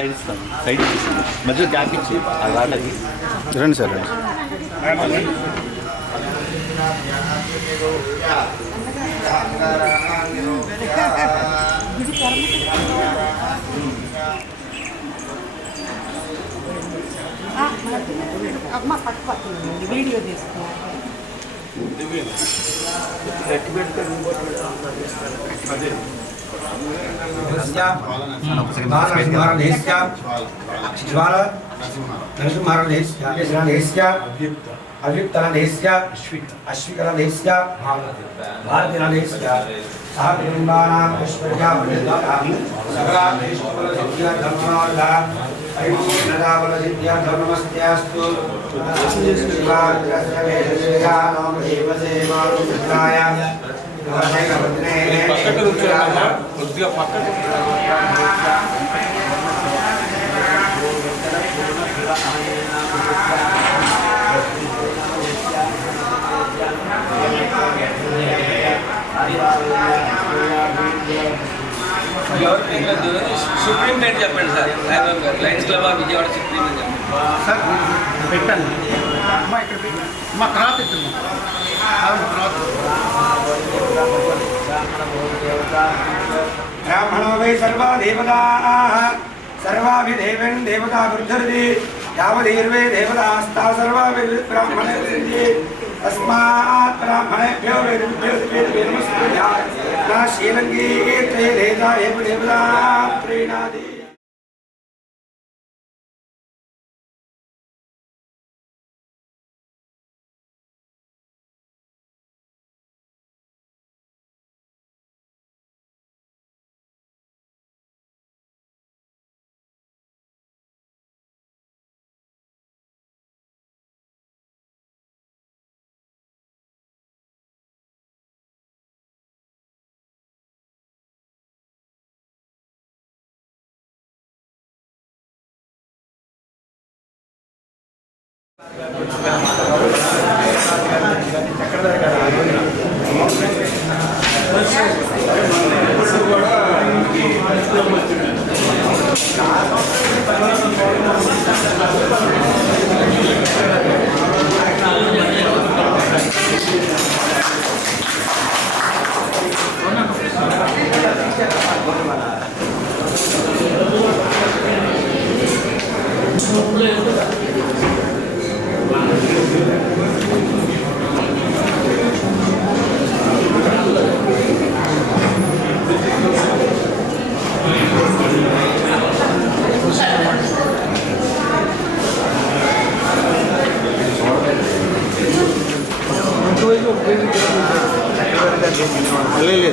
Side ఇస్తాను, side ఇచ్చేసింది మధ్యలో గ్యాప్ ఇచ్చి ఆ రాళ్ళకి రండి సార్ రండి. అమ్మ పట్టుకుంటుంది వీడియో తీసుకో अव्युक्तनदेश्य अश्विकनदेश्य भारतीनदेश्य सहकुटुम्बानां पुष्पया वृद्धानां सकलादेशबलसिद्ध्या धर्मनादा ऐमोनदाबलसिद्ध्या धर्ममस्त्यास्तु शिवार्यस्य नाम देवसे मारुद्राय नवदैववदने కొద్దిగా పక్కకు సుప్రీం డేట్ చెప్పండి sir. Lions Club of Vijayawada supreme అని చెప్పండి సార్. పెట్టండి అమ్మా, ఇక్కడ మా తర్వాత ఇస్తున్నాం. ब्राह्मणो वै सर्वा देवताः सर्वाभिदेवेन देवता वृद्धर्ति यावदीर्वे देवतास्ता सर्वाभिब्राह्मणेभ्यो तस्मात् ब्राह्मणेभ्यो वेदेभ्यो नमस्कृत्याः न शीलङ्गी ते देवता एव देवता प्रीणाति।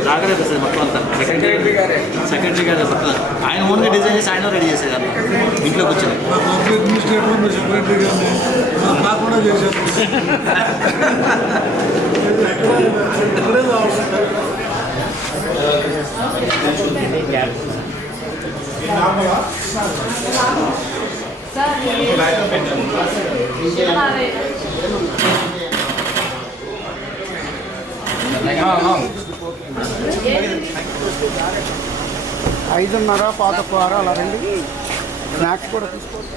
జాగ్రత్త సార్ మొత్తం అంతా సెక్రటరీ గారే మొత్తం ఆయన ఓన్గా డిజైన్ చేసి ఆయన రెడీ చేసేదారు ఇంట్లో కూర్చొని. అడ్మినిస్ట్రేటర్ సెక్రటరీ గారిని కాకుండా చేశారు. ఐదున్నర పాత కూర అలా రండి. స్నాక్స్ కూడా తీసుకోండి.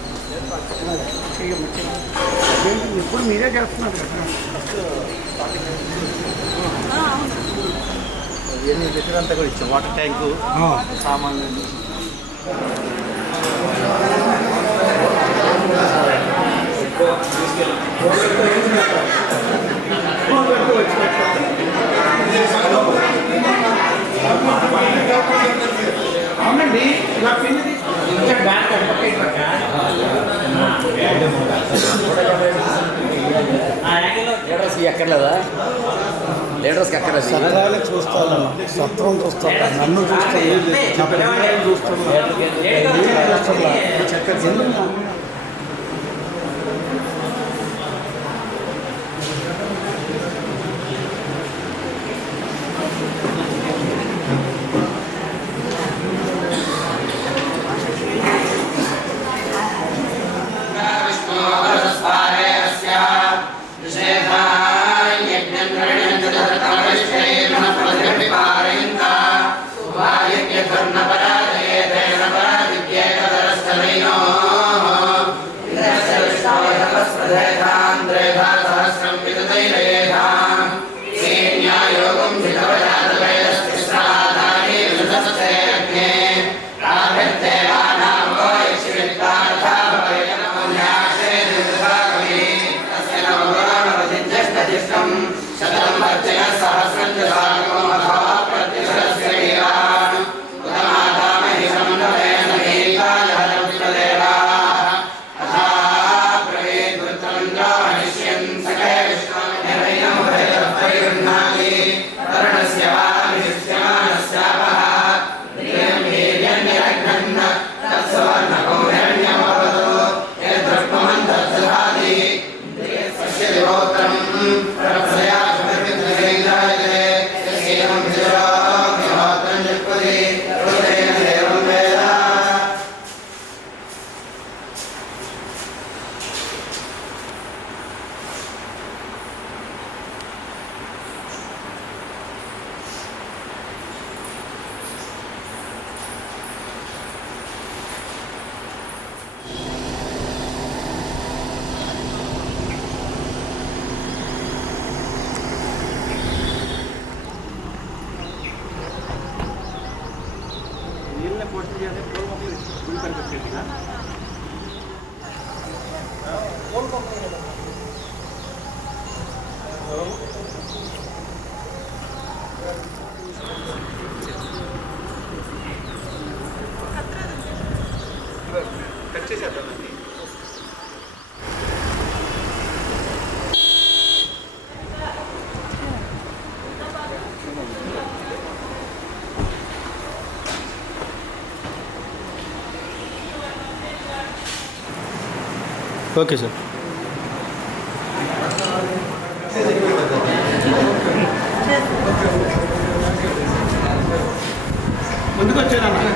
ఇప్పుడు మీరే చేస్తున్నారు కదా. ఇవన్నీ దగ్గరంతా కూడా ఇచ్చాం. వాటర్ ట్యాంకు సామాన్లు అవునండి ఇలా పిండి తీసుకుంటే బ్యాంక్ లీడర్స్కి ఎక్కర్లేదా? లీడర్స్కి ఎక్కర్లేదు. సరదాగా చూస్తాను, సత్రం చూస్తాను, నన్ను చూస్తాను, చూస్తున్నాను. ధర్మ పరాజయే ధైర్య పరాజిత్యేక దరస్థలే కట్ చేసేద్దాం. Okay sir. ముందుకు వచ్చానన్నా.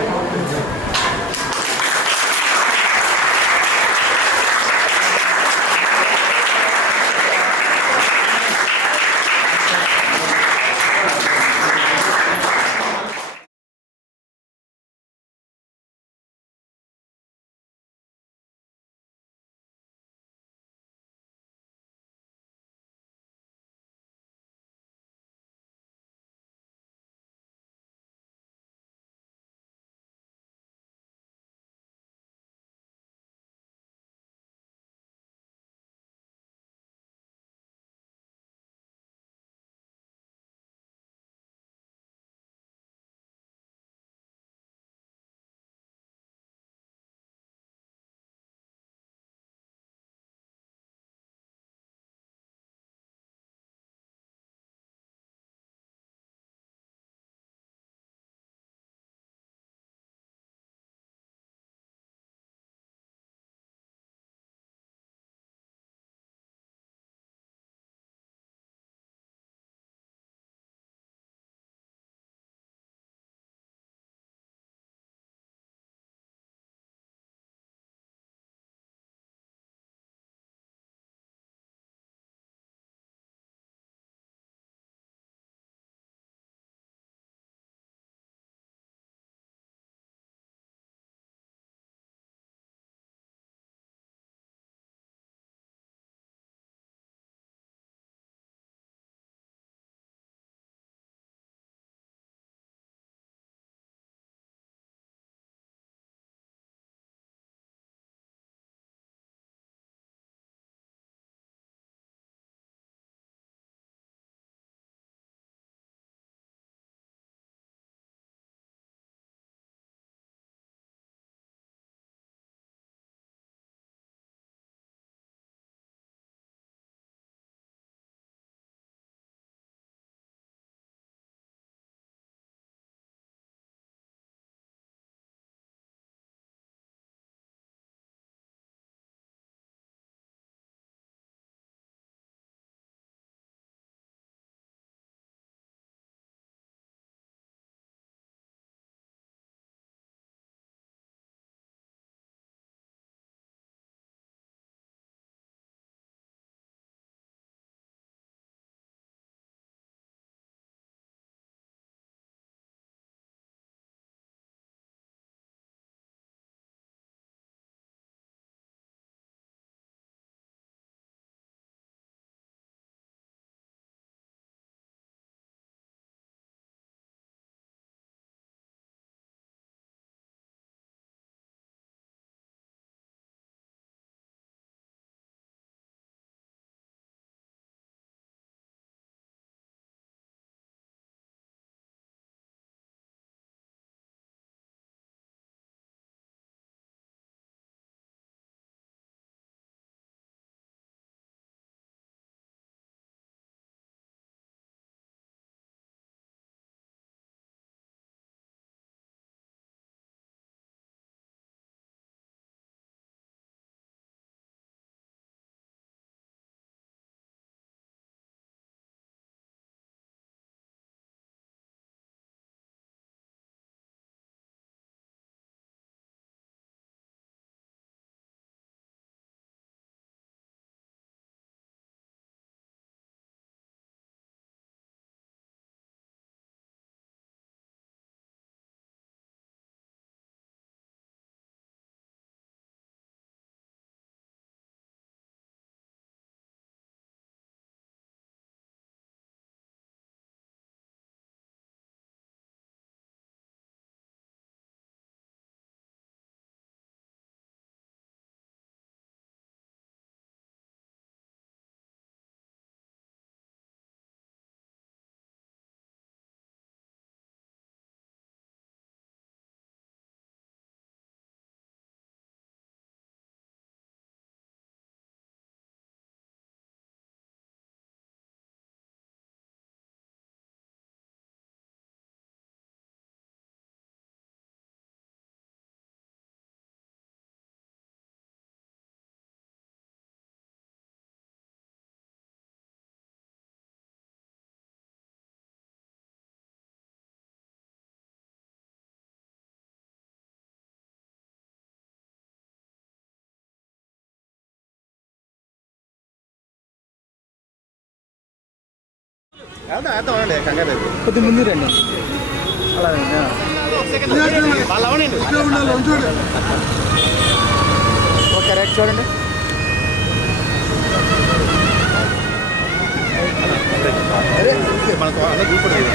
కొద్ది ముందు రండి ఓకే రైట్ చూడండి మనకు అన్న చూపలేదు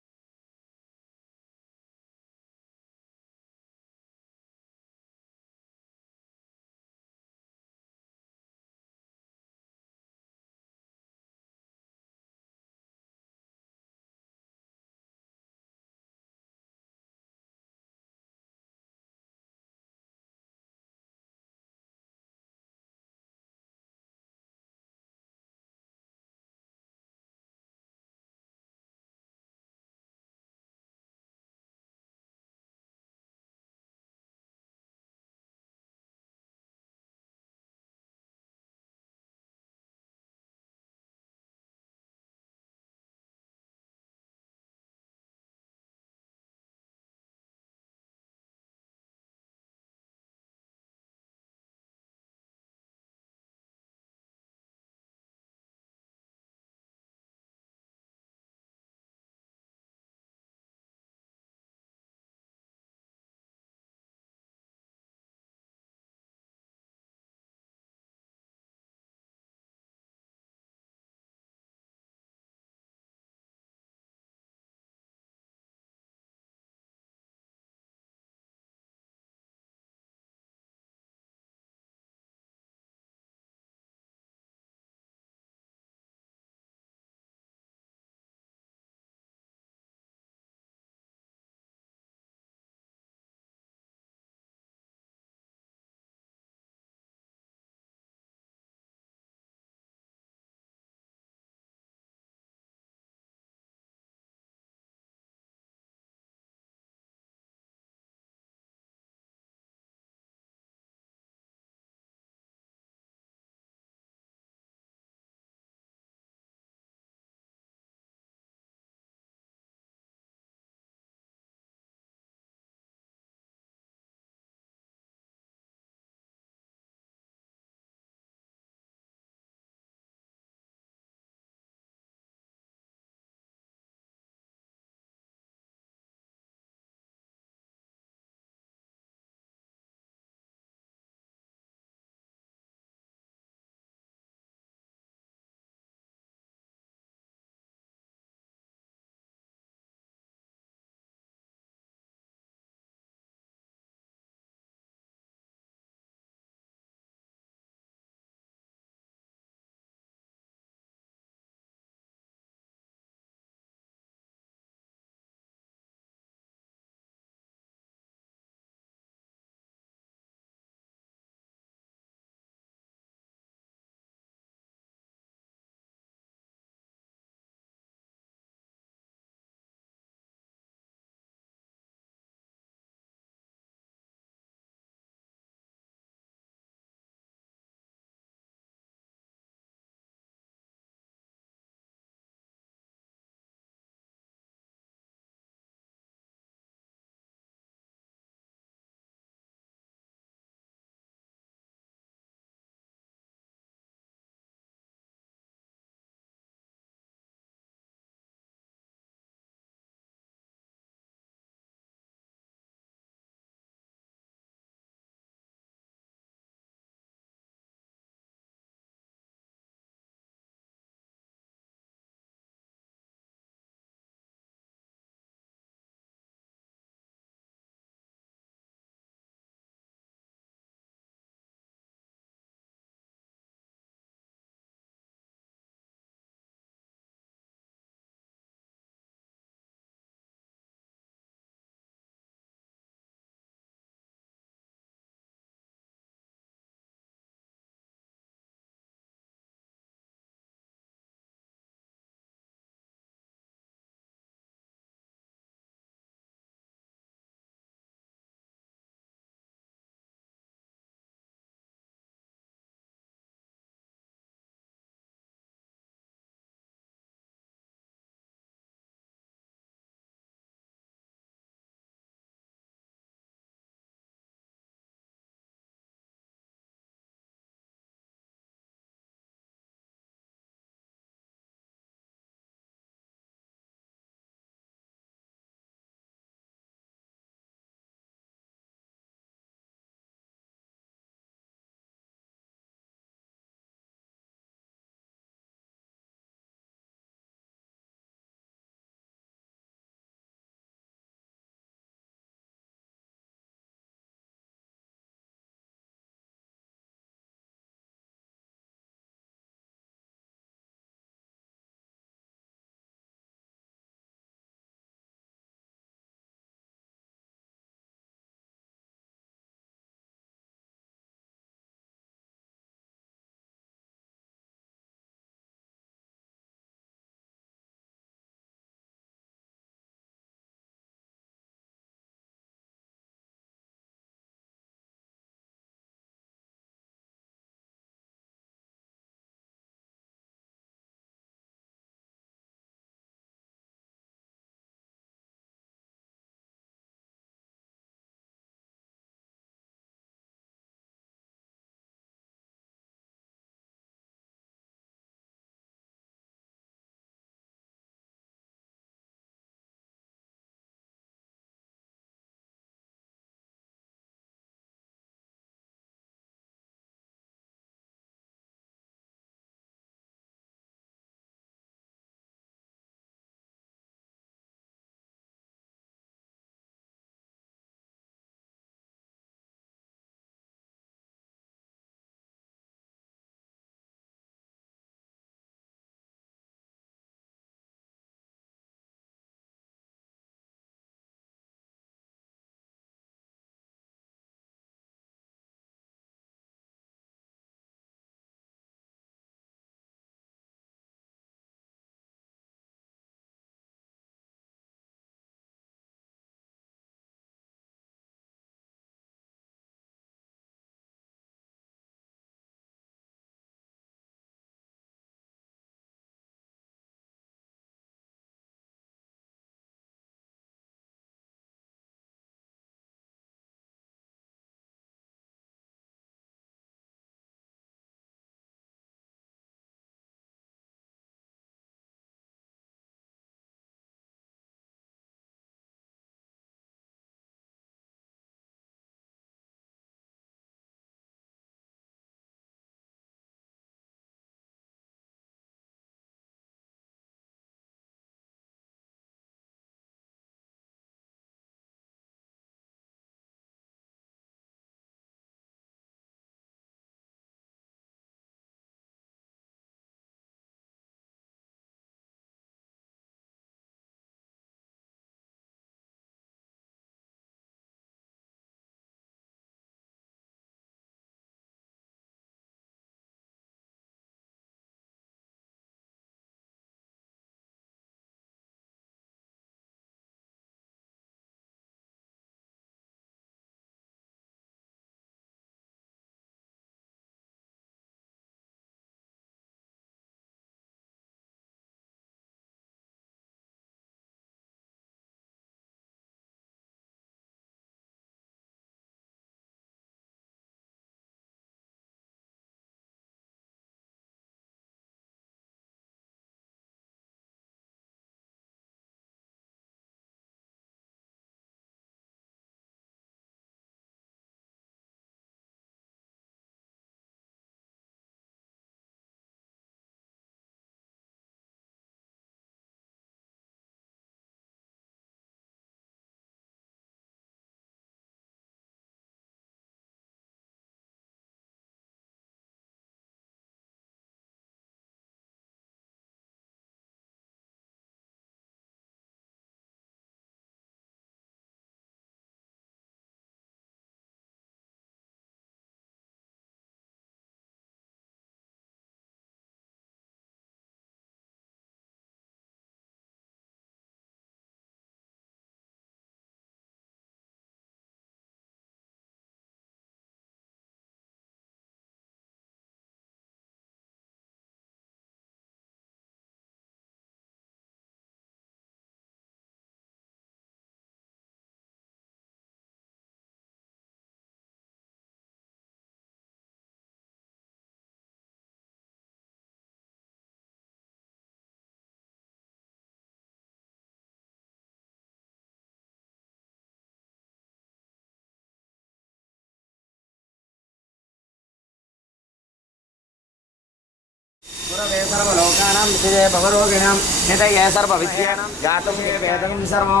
सर्वलोकानां विषये भवरोगिणां निधये सर्वविद्यानां गातुं ये वेदं सर्वं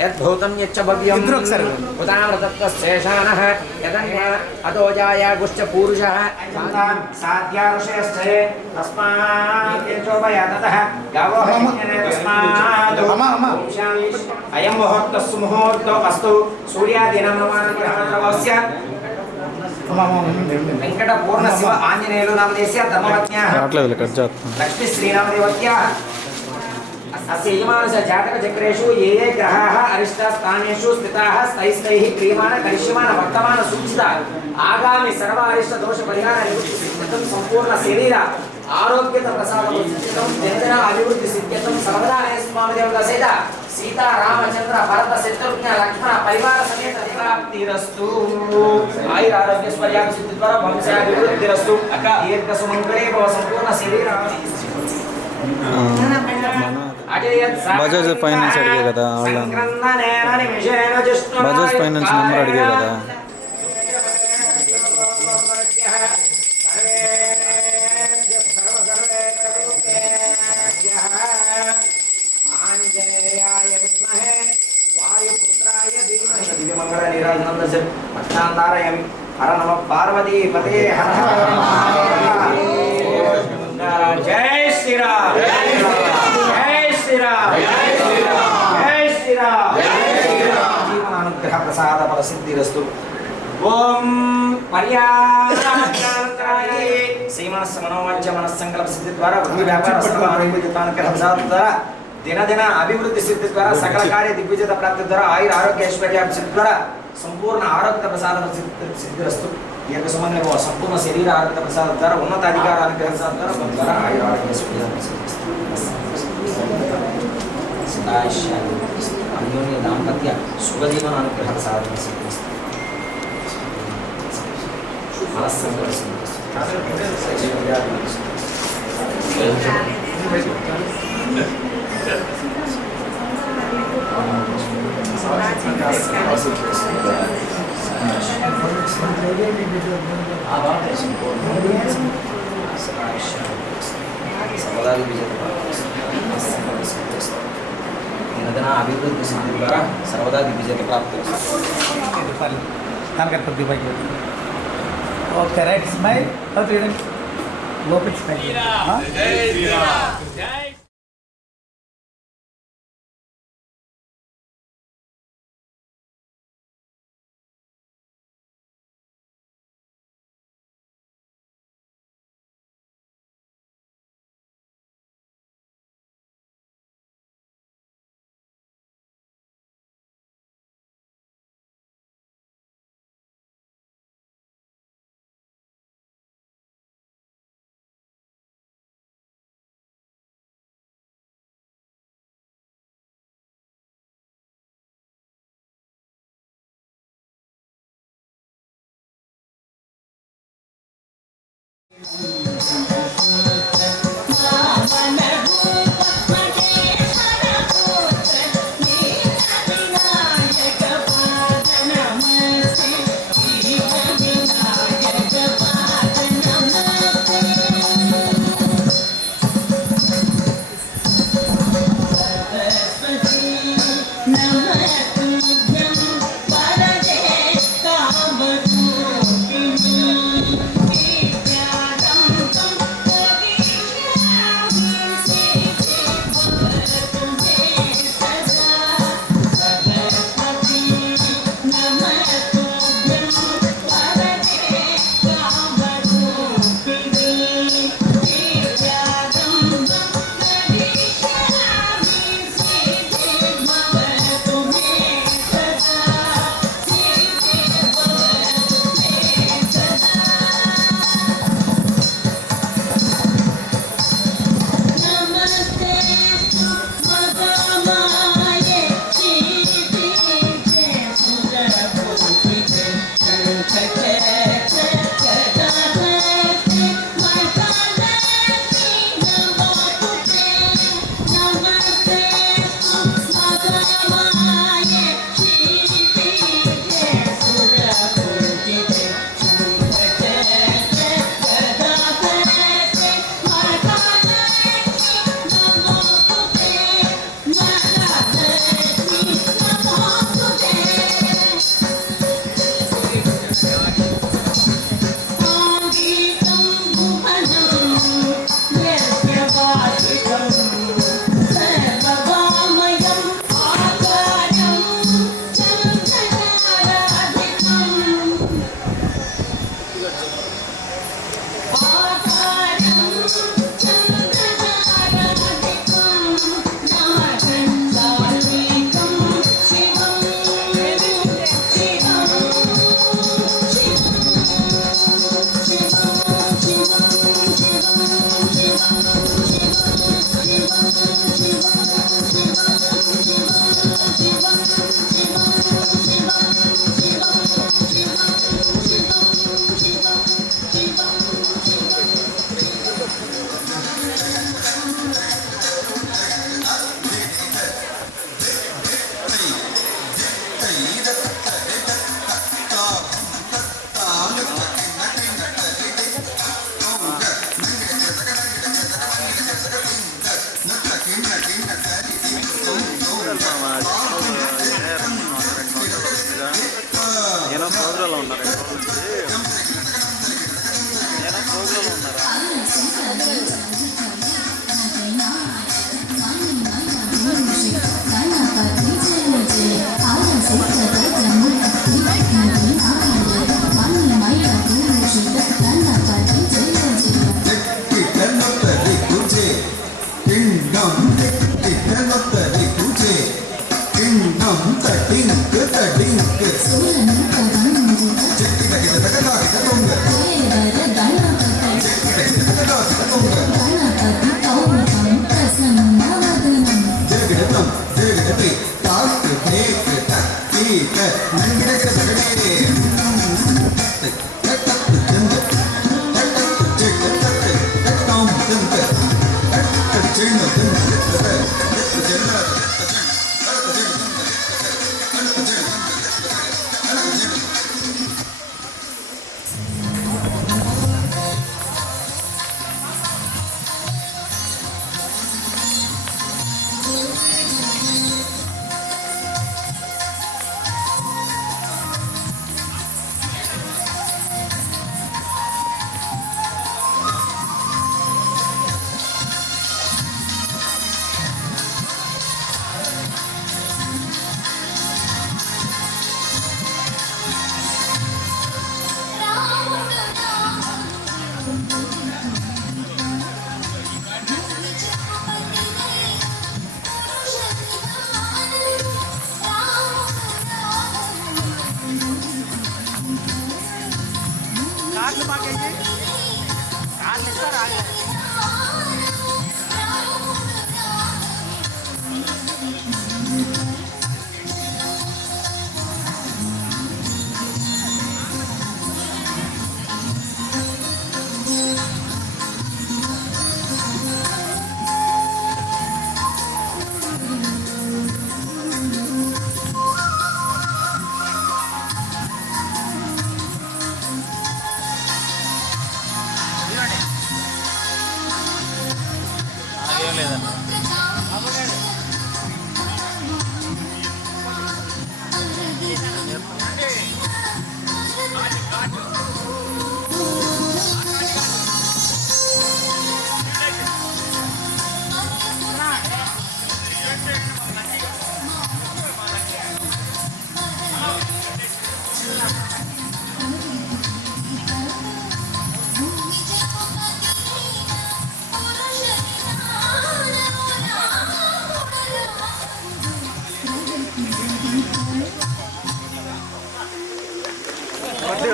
यद्भूतं यच्च भव्यं उदामृतत्वशेषानः यदन्य अतो जायागुश्च पूरुषः साध्यारुषयश्चे तस्मात् तेजोपयाततः गावो हरिण्यने तस्मात् अयं मुहूर्तः सुमुहूर्तो अस्तु सूर्यादीनां नवानां వెంకట పూర్ణ శివ ఆంజనేయులు నామదేశ్య ధర్మవత్యాః లక్ష్మీ శ్రీనామదేవత్యాః అస్య యజమానస్య జాతక చక్రేషు ఏ ఏ గ్రహాः అరిష్టస్థానేషు స్థితాः స్థైస్థైః క్రియమాణ కరిష్యమాణ వర్తమాన సూచిత ఆగామి సర్వ అరిష్ట దోష పరిహార నివృత్తి సిద్ధ్యతం సంపూర్ణ శరీర ఆరోగ్యత ప్రసాదం సిద్ధ్యతం జనజన అభివృద్ధి సిద్ధ్యతం సర్వదా స్వామి దేవత సహిత సీతా రామచంద్ర భరత శత్రుఘ్న లక్ష్మణ పరివార సమేత ప్రాప్తిరస్తు ఆయుర ఆరోగ్య స్వర్యాగ సిద్ధి ద్వారా వంశాభివృద్ధిరస్తు దీర్ఘ సుమంగళే భవ సంపూర్ణ శరీర బజాజ్ ఫైనాన్స్ అడిగే కదా బజాజ్ ఫైనాన్స్ నెంబర్ అడిగే కదా పట్టాంతారయం హర నమ పార్వతీ పదే హర జై శ్రీరామ్ జై శ్రీరామ్ జై శ్రీరామ్ జీవనానుగ్రహ ప్రసాద ఫలసిద్ధిరస్తు ఓం పర్యాప్తాంతరాయ శ్రీమనస్సు మనోవాంఛ మనస్సంకల్ప సిద్ధి ద్వారా వృత్తి వ్యాపార సర్వానుగ్రహ ప్రసాద ద్వారా దినదిన అభివృద్ధి సిద్ధి ద్వారా సకల కార్య దిగ్విజయ ప్రాప్తి ద్వారా ఆయుర ఆరోగ్య ఐశ్వర్యాభి సిద్ధి ద్వారా సంపూర్ణ ఆరోగ్య ప్రసాద సిద్ధిరస్తు ఈ యొక్క సంబంధంలో సంపూర్ణ శరీర ఆరోగ్య ప్రసాద ద్వారా ఉన్నతాధికార ఆరోగ్య ప్రసాద ద్వారా ఆయుర ఆరోగ్య అన్యోన్య దాంపత్య సుఖజీవన అనుగ్రహ ప్రసాద సిద్ధిరస్తు మనస్సంకల్ప సిద్ధిరస్తు అభివృద్ధి సిద్ధి ద్వారా సర్వదా దిగ్విజయ ప్రాప్తి ఓకే రైట్ స్మైల్ లోపల స్మైల్ Thank you.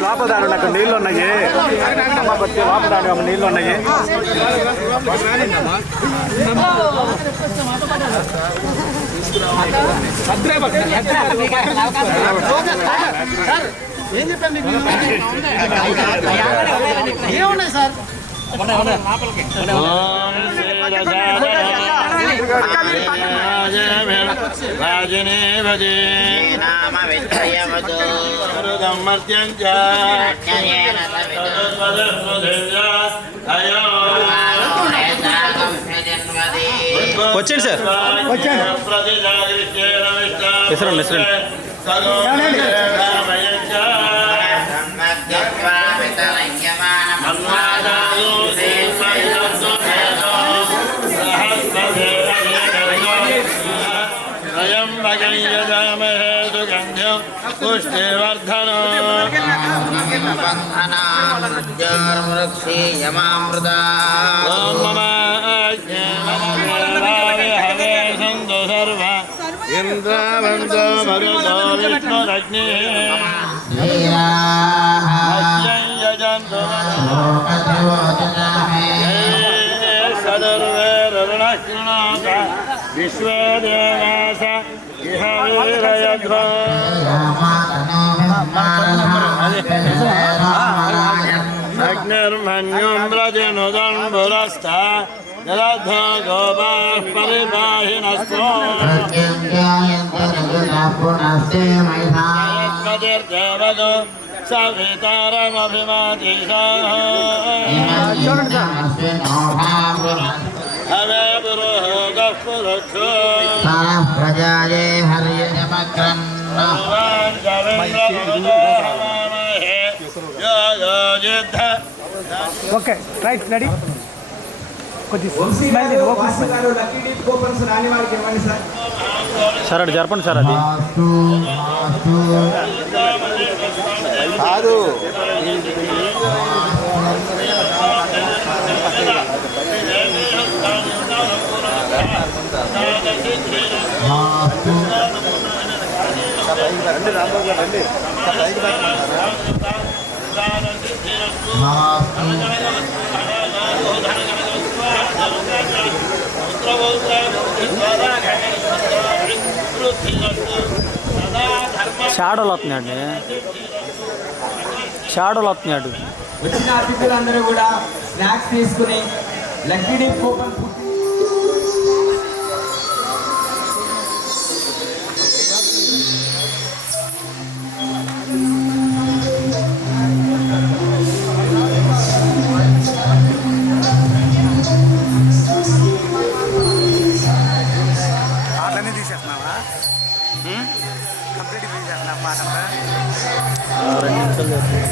లోపల దాని అక్కడ నీళ్ళు ఉన్నాయి అమ్మ బట్టి లోపల దాని నీళ్ళు ఉన్నాయి ఏం చెప్పాను ఏమున్నాయి సార్ రాజనే భజే నామ వచ్చేయండి సార్ వచ్చేయండి పుష్టివర్ధన క్షీరామృక్షి యమామృతా ఇంద్రవందో మరుదో విష్ణురగ్ని సదర్వేరుణాశ విశ్వదేవాస ఇహ వీరయఘ్ర అగ్నిర్మన్యుం ప్రజనుదంబురస్థ జలధో గోపా పరిపాహినస్తో దేవదో సవితారమభిమాదిషా హవే పురోహోగః పురుక్షో ప్రజాయే హర్యమగ్రన్న ఓకే రైట్ రెడీ కొద్దిగా వంశీ గారు వాసు గారు లక్కీ డీప్ కూపన్స్ రాని వారికి ఇవ్వండి సార్. సార్ అటు జరపండి సార్ అది కాదు రండి రాంబాబు గారు రండి పైకి షాడోలు వస్తున్నాయండి షాడోలు వస్తున్నాడు వచ్చిన అతిథులందరూ కూడా స్నాక్స్ తీసుకుని లక్కీ డీప్ కూపన్ పాటలన్నీ తీసేస్తున్నావా కంప్లీట్ తీసేస్తున్నా పాట 2 నిమిషాలు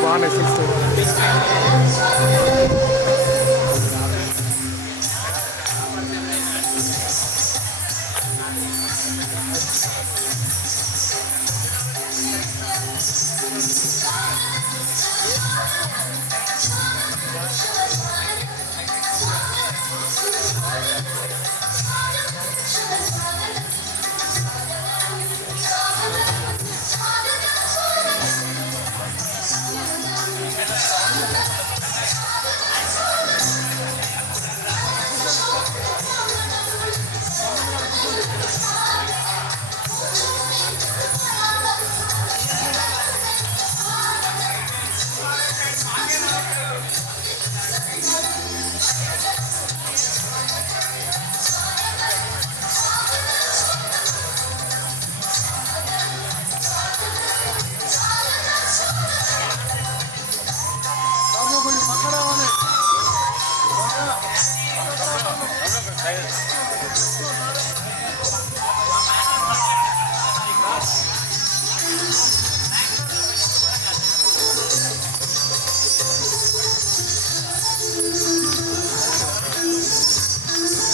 బాగున్నాయి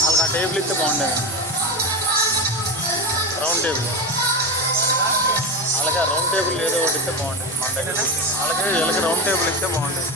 4 టేబుల్ ఇస్తే బాగుండేది రౌండ్ టేబుల్ అలాగే రౌండ్ టేబుల్ ఏదో ఒకటి ఇస్తే బాగుండేది మన దగ్గర అలాగే వీళ్ళకి రౌండ్ టేబుల్ ఇస్తే బాగుండేది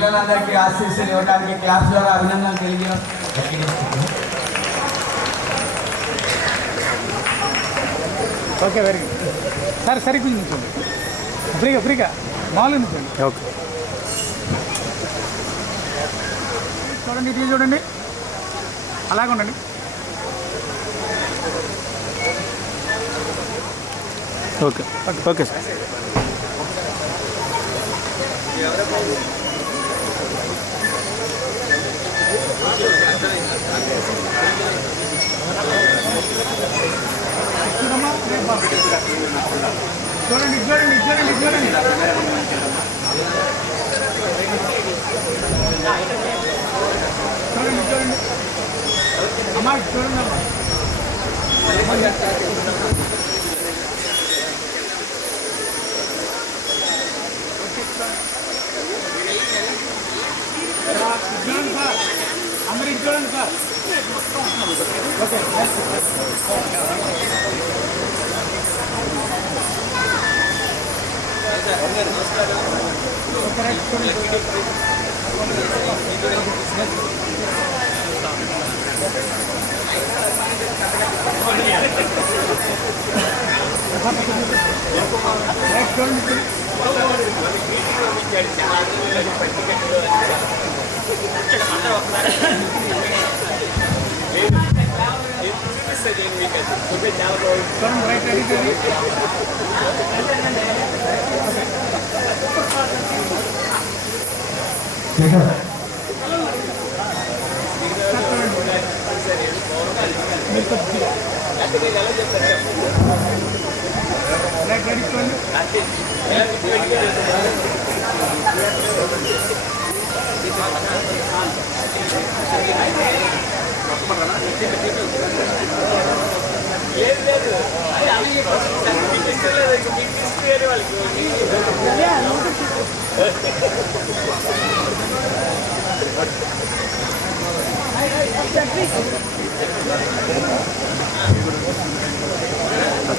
పిల్లలందరికీ ఆశీస్సులు ఇవ్వడానికి క్లాస్ ద్వారా అభినందనలు తెలియజేయడం. Okay very good sir. సరే కొంచెం నుంచండి, ఫ్రీగా మామూలుగా నుంచండి. ఓకే చూడండి, ఇట్లా చూడండి, అలాగే ఉండండి. Okay okay sir. చూడండి చూడండి చూడండి చూడండి చూడండి చూడండి అమ్మా, చూడండి అమ్మా. చూడండి సార్, అందరూ చూడండి సార్.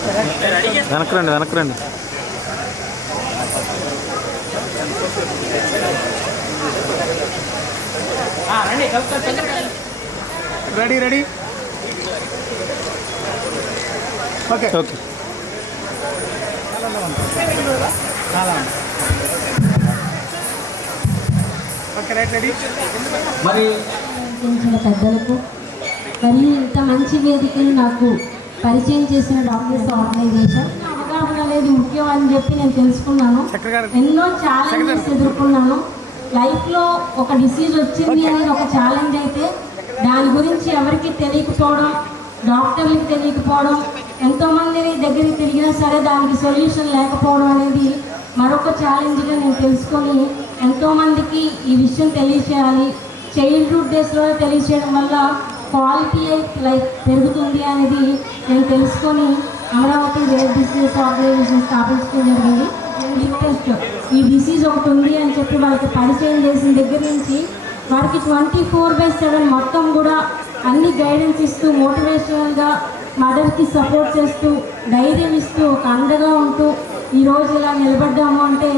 ఓకే వెనక్కి రండి. Ready okay okay. మరి పెద్దలకు మరియు ఇంత మంచి వేదికను నాకు పరిచయం చేసిన డాక్టర్స్ ఆర్గనైజేషన్ అవగాహన అనేది ముఖ్యం అని చెప్పి నేను తెలుసుకున్నాను. ఎన్నో ఛాలెంజెస్ ఎదుర్కొన్నాను. లైఫ్లో ఒక డిసీజ్ వచ్చింది అనేది ఒక ఛాలెంజ్ అయితే దాని గురించి ఎవరికి తెలియకపోవడం, డాక్టర్లకు తెలియకపోవడం, ఎంతోమంది దగ్గరికి తిరిగినా సరే దానికి సొల్యూషన్ లేకపోవడం అనేది మరొక ఛాలెంజ్గా నేను తెలుసుకొని ఎంతోమందికి ఈ విషయం తెలియచేయాలి. చైల్డ్హుడ్ డేస్లో తెలియచేయడం వల్ల క్వాలిటీ ఆఫ్ లైఫ్ పెరుగుతుంది అనేది నేను తెలుసుకొని అమరావతి రేర్ డిసీజ్ ఆర్గనైజేషన్ స్థాపించడం జరిగింది. ఈ డిసీజ్ ఒకటి ఉంది అని చెప్పి వాళ్ళకి పరిచయం చేసిన దగ్గర నుంచి వారికి 24/7 మొత్తం కూడా అన్ని గైడెన్స్ ఇస్తూ, మోటివేషనల్గా మదర్కి సపోర్ట్ చేస్తూ, ధైర్యం ఇస్తూ, ఒక అండగా ఉంటూ ఈరోజు ఇలా నిలబడ్డాము అంటే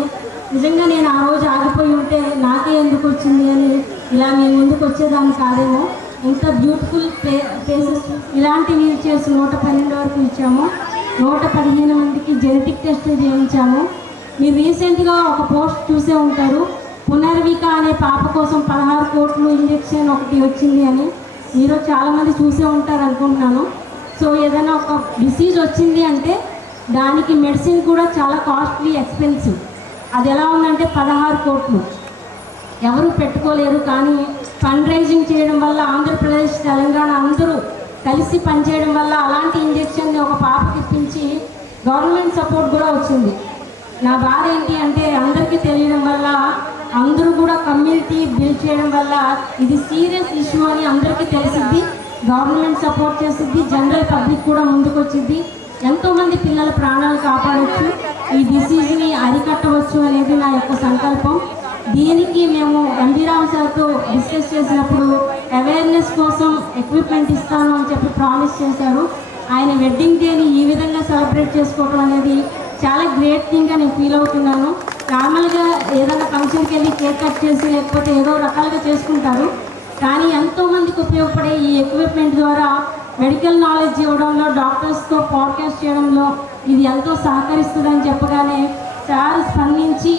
నిజంగా నేను ఆ రోజు ఆగిపోయి ఉంటే నాకే ఎందుకు వచ్చింది అని ఇలా మేము ముందుకు వచ్చేదాన్ని కాదేమో. ఇంత బ్యూటిఫుల్ ప్లేసెస్ ఇలాంటి వీల్ చైర్స్ 112 వరకు ఇచ్చాము. 115 మందికి జెనెటిక్ టెస్ట్ చేయించాము. మీరు రీసెంట్గా ఒక పోస్ట్ చూసే ఉంటారు, పునర్విక అనే పాప కోసం 16 కోట్లు ఇంజెక్షన్ ఒకటి వచ్చింది అని. మీరు చాలామంది చూసే ఉంటారు అనుకుంటున్నాను. సో ఏదైనా ఒక డిసీజ్ వచ్చింది అంటే దానికి మెడిసిన్ కూడా చాలా కాస్ట్లీ, ఎక్స్పెన్సివ్. అది ఎలా ఉందంటే 16 కోట్లు ఎవరు పెట్టుకోలేరు. కానీ ఫండ్ రైజింగ్ చేయడం వల్ల ఆంధ్రప్రదేశ్, తెలంగాణ అందరూ కలిసి పనిచేయడం వల్ల అలాంటి ఇంజెక్షన్ని ఒక పాపకి ఇప్పించి గవర్నమెంట్ సపోర్ట్ కూడా వచ్చింది. నా బాధ ఏంటి అంటే అందరికీ తెలియడం వల్ల, అందరూ కూడా కమ్యూనిటీ బిల్డ్ చేయడం వల్ల ఇది సీరియస్ ఇష్యూ అని అందరికీ తెలిసిద్ది. గవర్నమెంట్ సపోర్ట్ చేసిద్ది, జనరల్ పబ్లిక్ కూడా ముందుకు వచ్చింది. ఎంతోమంది పిల్లల ప్రాణాలు కాపాడవచ్చు, ఈ డిసీజ్ని అరికట్టవచ్చు అనేది నా యొక్క సంకల్పం. దీనికి మేము ఎంబీ రావు సార్తో డిస్కస్ చేసినప్పుడు అవేర్నెస్ కోసం ఎక్విప్మెంట్ ఇస్తాను అని చెప్పి ప్రామిస్ చేశారు. ఆయన వెడ్డింగ్ డేని ఈ విధంగా సెలబ్రేట్ చేసుకోవడం అనేది చాలా గ్రేట్ థింగ్గా నేను ఫీల్ అవుతున్నాను. నార్మల్గా ఏదైనా ఫంక్షన్కి వెళ్ళి కేక్ కట్ చేసి లేకపోతే ఏదో రకాలుగా చేసుకుంటారు. కానీ ఎంతోమందికి ఉపయోగపడే ఈ ఎక్విప్మెంట్ ద్వారా మెడికల్ నాలెడ్జ్ ఇవ్వడంలో, డాక్టర్స్తో పాడ్కాస్ట్ చేయడంలో ఇది ఎంతో సహకరిస్తుందని చెప్పగానే సార్ స్పందించి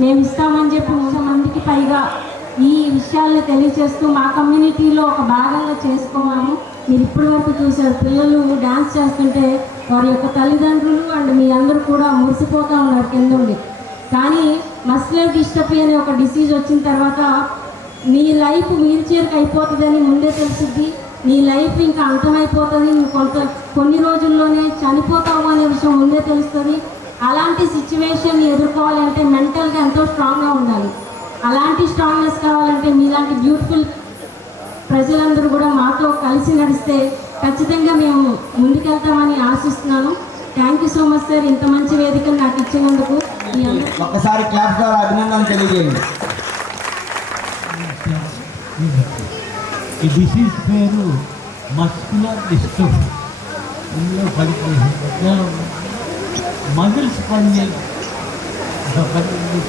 మేము ఇస్తామని చెప్పి 100 మందికి పైగా ఈ విషయాలను తెలియజేస్తూ మా కమ్యూనిటీలో ఒక భాగంగా చేసుకోవాము. మీరు ఇప్పటి వరకు చూసారు, పిల్లలు డ్యాన్స్ చేస్తుంటే వారి యొక్క తల్లిదండ్రులు అండ్ మీ అందరూ కూడా మురిసిపోతూ ఉన్నారు కింద ఉండి. కానీ మస్కులర్ డిస్ట్రఫీ అనే ఒక డిసీజ్ వచ్చిన తర్వాత మీ లైఫ్ వీల్ చైర్కి అయిపోతుందని ముందే తెలిసిద్ది. నీ లైఫ్ ఇంకా అంతమైపోతుంది, కొన్ని రోజుల్లోనే చనిపోతావు అనే విషయం ముందే తెలుస్తుంది. అలాంటి సిచ్యువేషన్ ఎదుర్కోవాలంటే మెంటల్గా ఎంతో స్ట్రాంగ్గా ఉండాలి. అలాంటి స్ట్రాంగ్నెస్ కావాలంటే మీలాంటి బ్యూటిఫుల్ ప్రజలందరూ కూడా మాతో కలిసి నడిస్తే ఖచ్చితంగా మేము ముందుకెళ్తామని ఆశిస్తున్నాను. Thank you so much sir, ఇంత మంచి వేదికను నాకు ఇచ్చినందుకు. ఒక్కసారి క్లాప్ ద్వారా అభినందనలు తెలియజేయండి. ఈ డిసీజ్ పేరు మస్కులర్ డిస్ట్రఫీ. ఇందులో 10 మజిల్స్ పనిచేయాలి. 15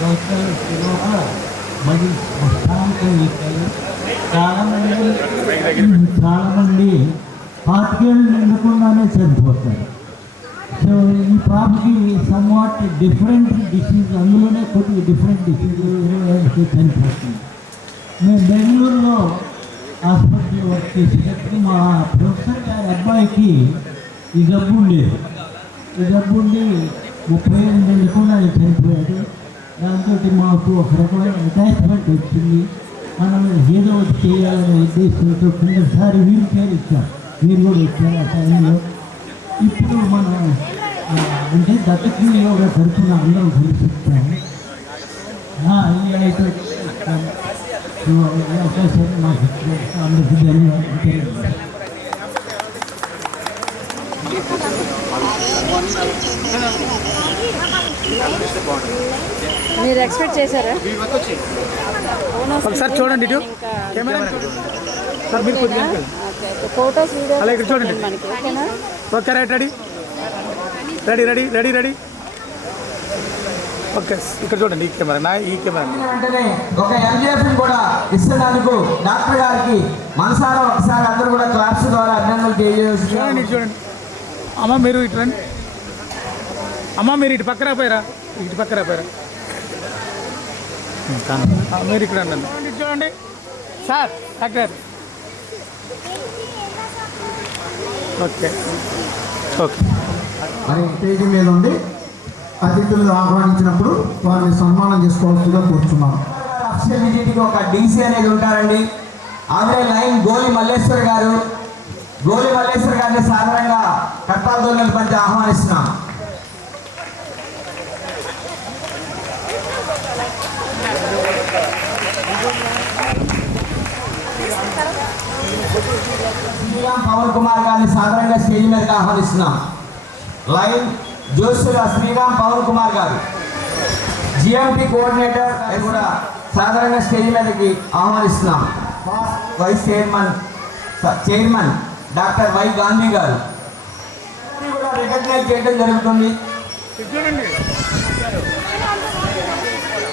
సంవత్సరాల మజిల్స్ మొత్తానికి వీకాయి. చాలామంది 25 ఏళ్ళు నిండకుండానే చనిపోతారు. సో ఈ పాపకి సమ్వాట్ డిఫరెంట్ డిసీజ్, అందులోనే కొద్దిగా డిఫరెంట్ డిసీజ్ చనిపోతుంది. మేము బెంగళూరులో హాస్పిటల్లో వర్క్ చేసేటప్పుడు మా ప్రొఫెసర్ గారి అబ్బాయికి ఈ జబ్బు ఉండేది. ఈ జబ్బు ఉండి 30 ఏళ్ళు నిండకుండా ఆయన చనిపోయాడు. దాంతో మాకు ఒక రకమైన అటాచ్మెంట్ వచ్చింది. మనం ఏదో ఒకటి చేయాలనే ఉద్దేశంతో కిందసారి వీల్ చైర్ ఇచ్చాం. మీరు కూడా ఇచ్చారు ఆ టైంలో. ఇప్పుడు మనం అంటే దత్తక్రియ యోగా తరఫున అందరం కలిసి ఇచ్చాము. ఈ అవకాశాన్ని మాకు ఇచ్చారు. అందరికీ ధన్యవాదాలు. మీరు ఎక్స్పెక్ట్ చేశారా? ఒకసారి చూడండి, ఇటు కెమెరా సార్, మీరు కొద్దిగా ఫోటోస్ అలా ఇక్కడ చూడండి. Okay, right, ready ready ready ready ready okay, ఇక్కడ చూడండి. ఈ కెమెరా ఈ కెమెరా వెంటనే ఒక MGF కూడా ఇస్తున్నందుకు డాక్టర్ గారికి మనసారా ఒకసారి అందరూ కూడా క్లాప్స్ ద్వారా అభినందనలు తెలియజేసి. చూడండి. అమ్మ మీరు ఇటు రండి. అమ్మ మీరు ఇటు పక్క రాపోయారా? ఇటు పక్క రాపోయారా? మీరు ఇక్కడ రండి. చూడండి సార్, డాక్టర్. Okay okay. మరి స్టేజ్ మీద ఉండి అతిథులు ఆహ్వానించినప్పుడు వారిని సన్మానం చేసుకోవాల్సిందిగా కూర్చున్నాం. అఫీషియల్ విజిట్కి ఒక DC అనేది ఉంటారండి. ఆమె లైన్ గోలి మల్లేశ్వర్ గారు. గోలి మల్లేశ్వర్ గారిని సాధారణంగా కట్టాలదోళ్ళ పంచి ఆహ్వానిస్తున్నాం. శ్రీరామ్ పవన్ కుమార్ గారిని సాధారణంగా స్టేజ్ మీదకి ఆహ్వానిస్తున్నాం. Lion Josula Sriram Pavan Kumar garu, GMT coordinator కూడా సాధారణంగా స్టేజ్ మీదకి ఆహ్వానిస్తున్నాం. Vice chairman doctor Y Gandhi garu కూడా రికగ్నైజ్ చేయడం జరుగుతుంది.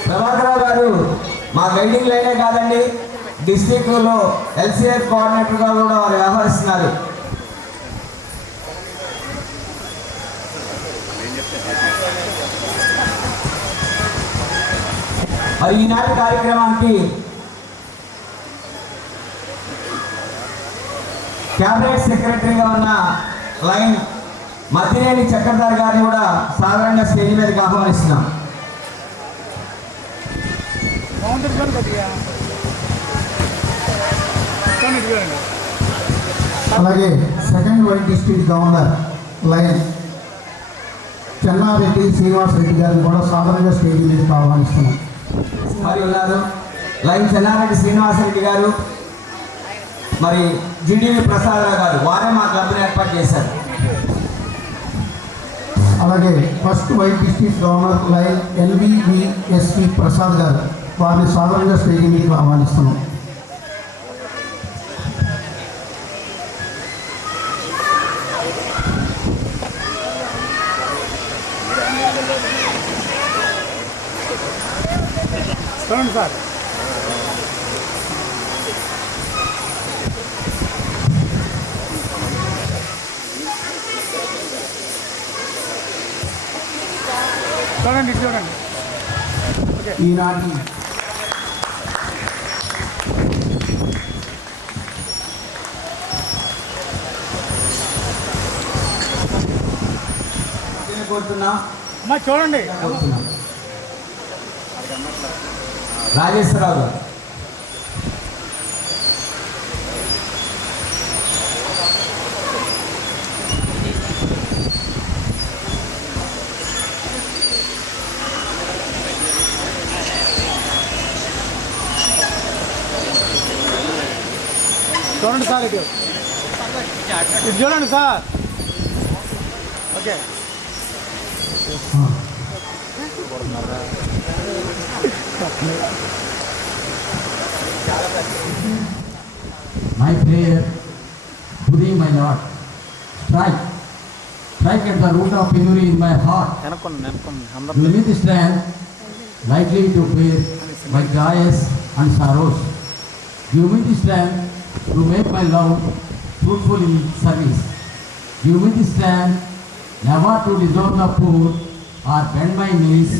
ప్రభాకరరావు గారు మా గైడింగ్ లైనే కాదండి, డిస్ట్రిక్ట్లో LCS కోఆర్డినేటర్గా కూడా వారు వ్యవహరిస్తున్నారు. మరి ఈనాటి కార్యక్రమానికి క్యాబినెట్ సెక్రటరీగా ఉన్న లైన్ మద్దినేని చక్రధర్ గారిని కూడా సాధారణంగా స్టేజ్ మీదకి ఆహ్వానిస్తున్నాం. అలాగే second vice district governor Lion Chennareddy Srinivas Reddy గారిని కూడా సాధారణంగా స్టేజ్ మీదకి ఆహ్వానిస్తున్నాం. మరి ఉన్నారు లైన్ చెన్నారెడ్డి శ్రీనివాసరెడ్డి గారు, మరి GDV ప్రసాదరావు గారు, వారే మా క్లబ్ని ఏర్పాటు చేశారు. అలాగే first white district governor line LVVSP Prasad గారు, వారిని సాధారణంగా స్టేజ్ మీదకి ఆహ్వానిస్తున్నాం. చూడండి సార్. చూడండి చూడండి. ఈనాటి కోరుతున్నా అమ్మా చూడండి. రాజేశ్వరరావు గారు. చూడండి సార్, ఇటు చూడండి sir. Okay. My prayer, today my Lord, strike at the root of injury in my heart. Give me the strength lightly to bear my joys and sorrows. Give me the strength to make my love fruitful in service. Give me the strength never to disown the poor or bend my knees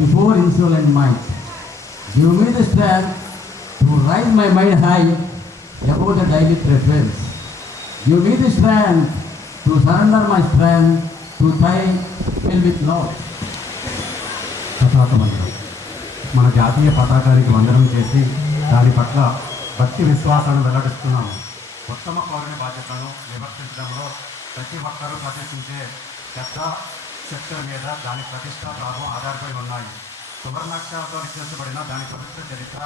before insolent might. Give me the strength to rise my mind high above the daily preference. Give me the strength to surrender my strength to thy will with love. పతాక వందనం. మన జాతీయ పతాకానికి వందనం చేసి దాని పట్ల భక్తి విశ్వాసాలను వెల్లడిస్తున్నాము. ఉత్తమ పౌరుని బాధ్యతలను నిర్వర్తించడంలో ప్రతి ఒక్కరూ ప్రదర్శించే పెద్ద శక్తుల మీద దాని ప్రతిష్టా భావం ఆధారపడి ఉన్నాయి. సువర్ణాక్షరాలతో లిఖించబడిన దాని పవిత్ర చరిత్ర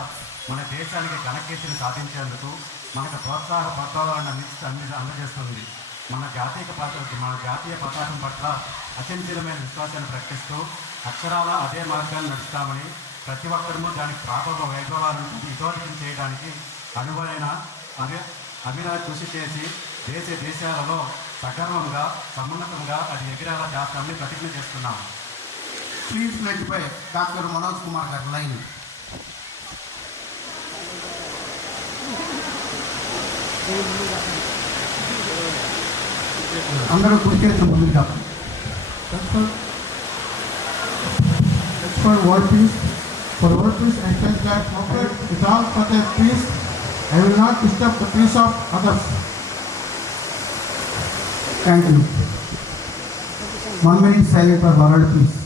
మన దేశానికి ఘనకీర్తిని సాధించేందుకు మనకు ప్రోత్సాహపడాలని అందజేస్తుంది. మన జాతీయ పతాకం పట్ల అచంచలమైన విశ్వాసాన్ని ప్రకటిస్తూ అక్షరాల అదే మార్గాన్ని నడుస్తామని, ప్రతి ఒక్కరూ దాని ప్రాపక వైభవాలను ఇతోధికం చేయడానికి అనువైన అభినవ కృషి చేసి దేశాలలో సగర్వంగా సమున్నతంగా అది ఎగిరేలా చేస్తామని ప్రతిజ్ఞ చేస్తున్నాము. ప్లీజ్ ప్లేట్పై డాక్టర్ మనోజ్ కుమార్ గారి లైన్. అందరూ కుడిచేసిన ముందుకు చెప్పండి. For world peace, I tell that with all for their peace, I will not disturb the peace of others. Thank you. 1 minute silent for world peace.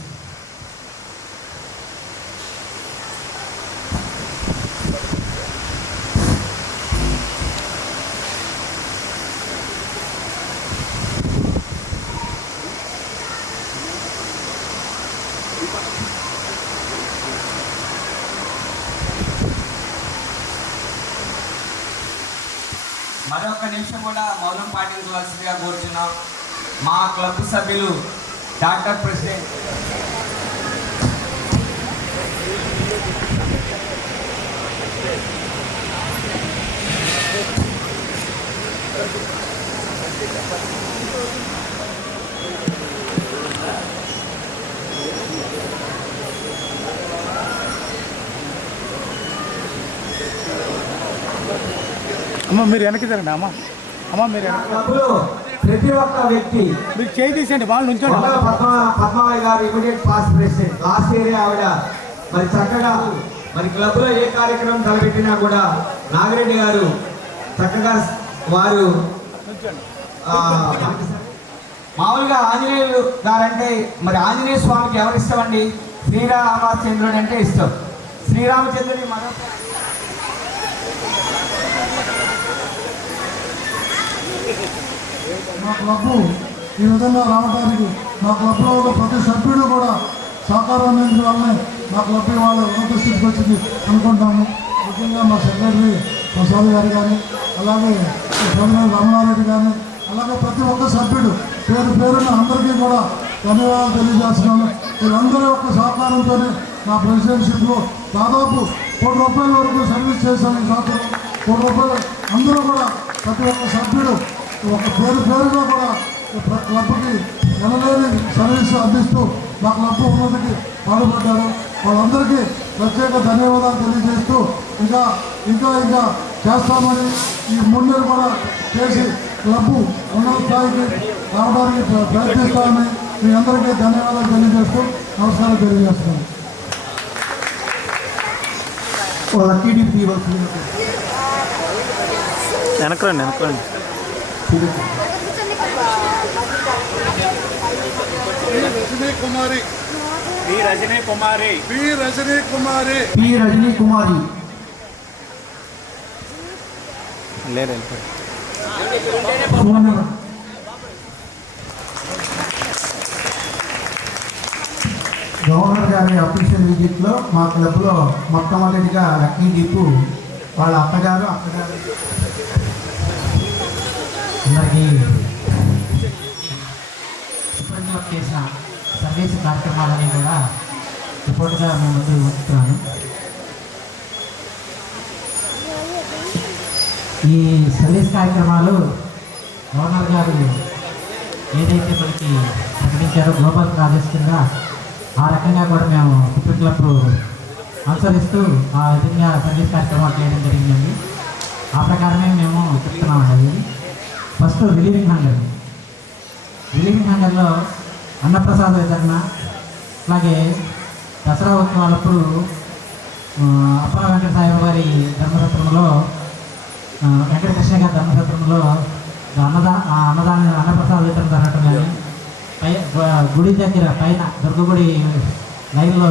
మరొక నిమిషం కూడా మౌనం పాటించవలసిందిగా కోరుచున్నాం. మా క్లబ్ సభ్యులు డాక్టర్ ప్రెసిడెంట్ అమ్మ మీరు వెనక్కి జరండి. అమ్మ మీరు క్లబ్లో ప్రతి ఒక్క వ్యక్తి మీరు చేయి తీసేయండి. వాళ్ళు నుంచోండి. పద్మావతి గారు immediate past president. Last area ఆవిడ మరి చక్కగా మరి క్లబ్లో ఏ కార్యక్రమం తలపెట్టినా కూడా నాగిరెడ్డి గారు చక్కగా వారు మామూలుగా ఆంజనేయులు గారంటే మరి ఆంజనేయ స్వామికి ఎవరు ఇష్టం అండి? శ్రీరామచంద్రుడు అంటే ఇష్టం. శ్రీరామచంద్రుడి మరొక మా క్లబ్ ఈ విధంగా రావడానికి మా క్లబ్లో ఉన్న ప్రతి సభ్యుడు కూడా సహకారం అందించడం వల్లనే మా క్లబ్ వాళ్ళ ఉన్నత స్థితికి వచ్చింది అనుకుంటాము. ముఖ్యంగా మా సెక్రటరీ ప్రసాద్ గారు కానీ, అలాగే రమణారెడ్డి కానీ, అలాగే ప్రతి ఒక్క సభ్యుడు పేరున అందరికీ కూడా ధన్యవాదాలు తెలియజేస్తున్నాను. వీళ్ళందరి యొక్క సహకారంతోనే నా ప్రెసిడెన్షిప్లో దాదాపు ₹1,00,000 వరకు సర్వీస్ చేశాను. ఈ సంవత్సరం ₹1,00,000 అందరూ కూడా ప్రతి ఒక్క సభ్యుడు ఒక పేరుగా కూడా క్లబ్కి ఎనలేని సర్వీసు అందిస్తూ మా క్లబ్ ఉన్నతికి పాటుపడ్డారు. వాళ్ళందరికీ ప్రత్యేక ధన్యవాదాలు తెలియజేస్తూ ఇంకా ఇంకా ఇంకా చేస్తామని ఈ 3 నెలలు కూడా చేసి క్లబ్బు ఉన్నత స్థాయికి రావడానికి ప్రయత్నిస్తామని మీ అందరికీ ధన్యవాదాలు తెలియజేస్తూ నమస్కారం తెలియజేస్తున్నాను. వెనకరండి రజనీ కుమారి లేదు గవర్నర్ గారి అఫీషియల్ విజిట్లో మా క్లబ్లో మొట్టమొదటిగా లక్కీ దీపు వాళ్ళ అత్తగారు అందరికీ చేసిన సర్వీస్ కార్యక్రమాలని కూడా రిపోర్ట్గా మేము ముందు ఉంచుతున్నాను. ఈ సర్వీస్ కార్యక్రమాలు గవర్నర్ గారు ఏదైతే మనకి ప్రకటించారో గ్లోబల్ ప్రాజెక్ట్స్ కింద ఆ రకంగా కూడా మేము కుప్పి క్లబ్ అనుసరిస్తూ ఆ విధంగా సర్వీస్ కార్యక్రమాలు చేయడం జరిగిందండి. ఆ ప్రకారమే మేము చెప్తున్నామండి. ఫస్ట్ రిలీవింగ్ హంగర్లో అన్నప్రసాద వితరణ, అలాగే దసరా ఉత్సవాలప్పుడు అప్పల వెంకట సాయి గారి ధర్మసత్రంలో వెంకటకృష్ణ గారి ధర్మసత్రంలో అన్నప్రసాద వితరణ జరగటం కానీ, గుడి దగ్గర పైన దుర్గగుడి లైన్లో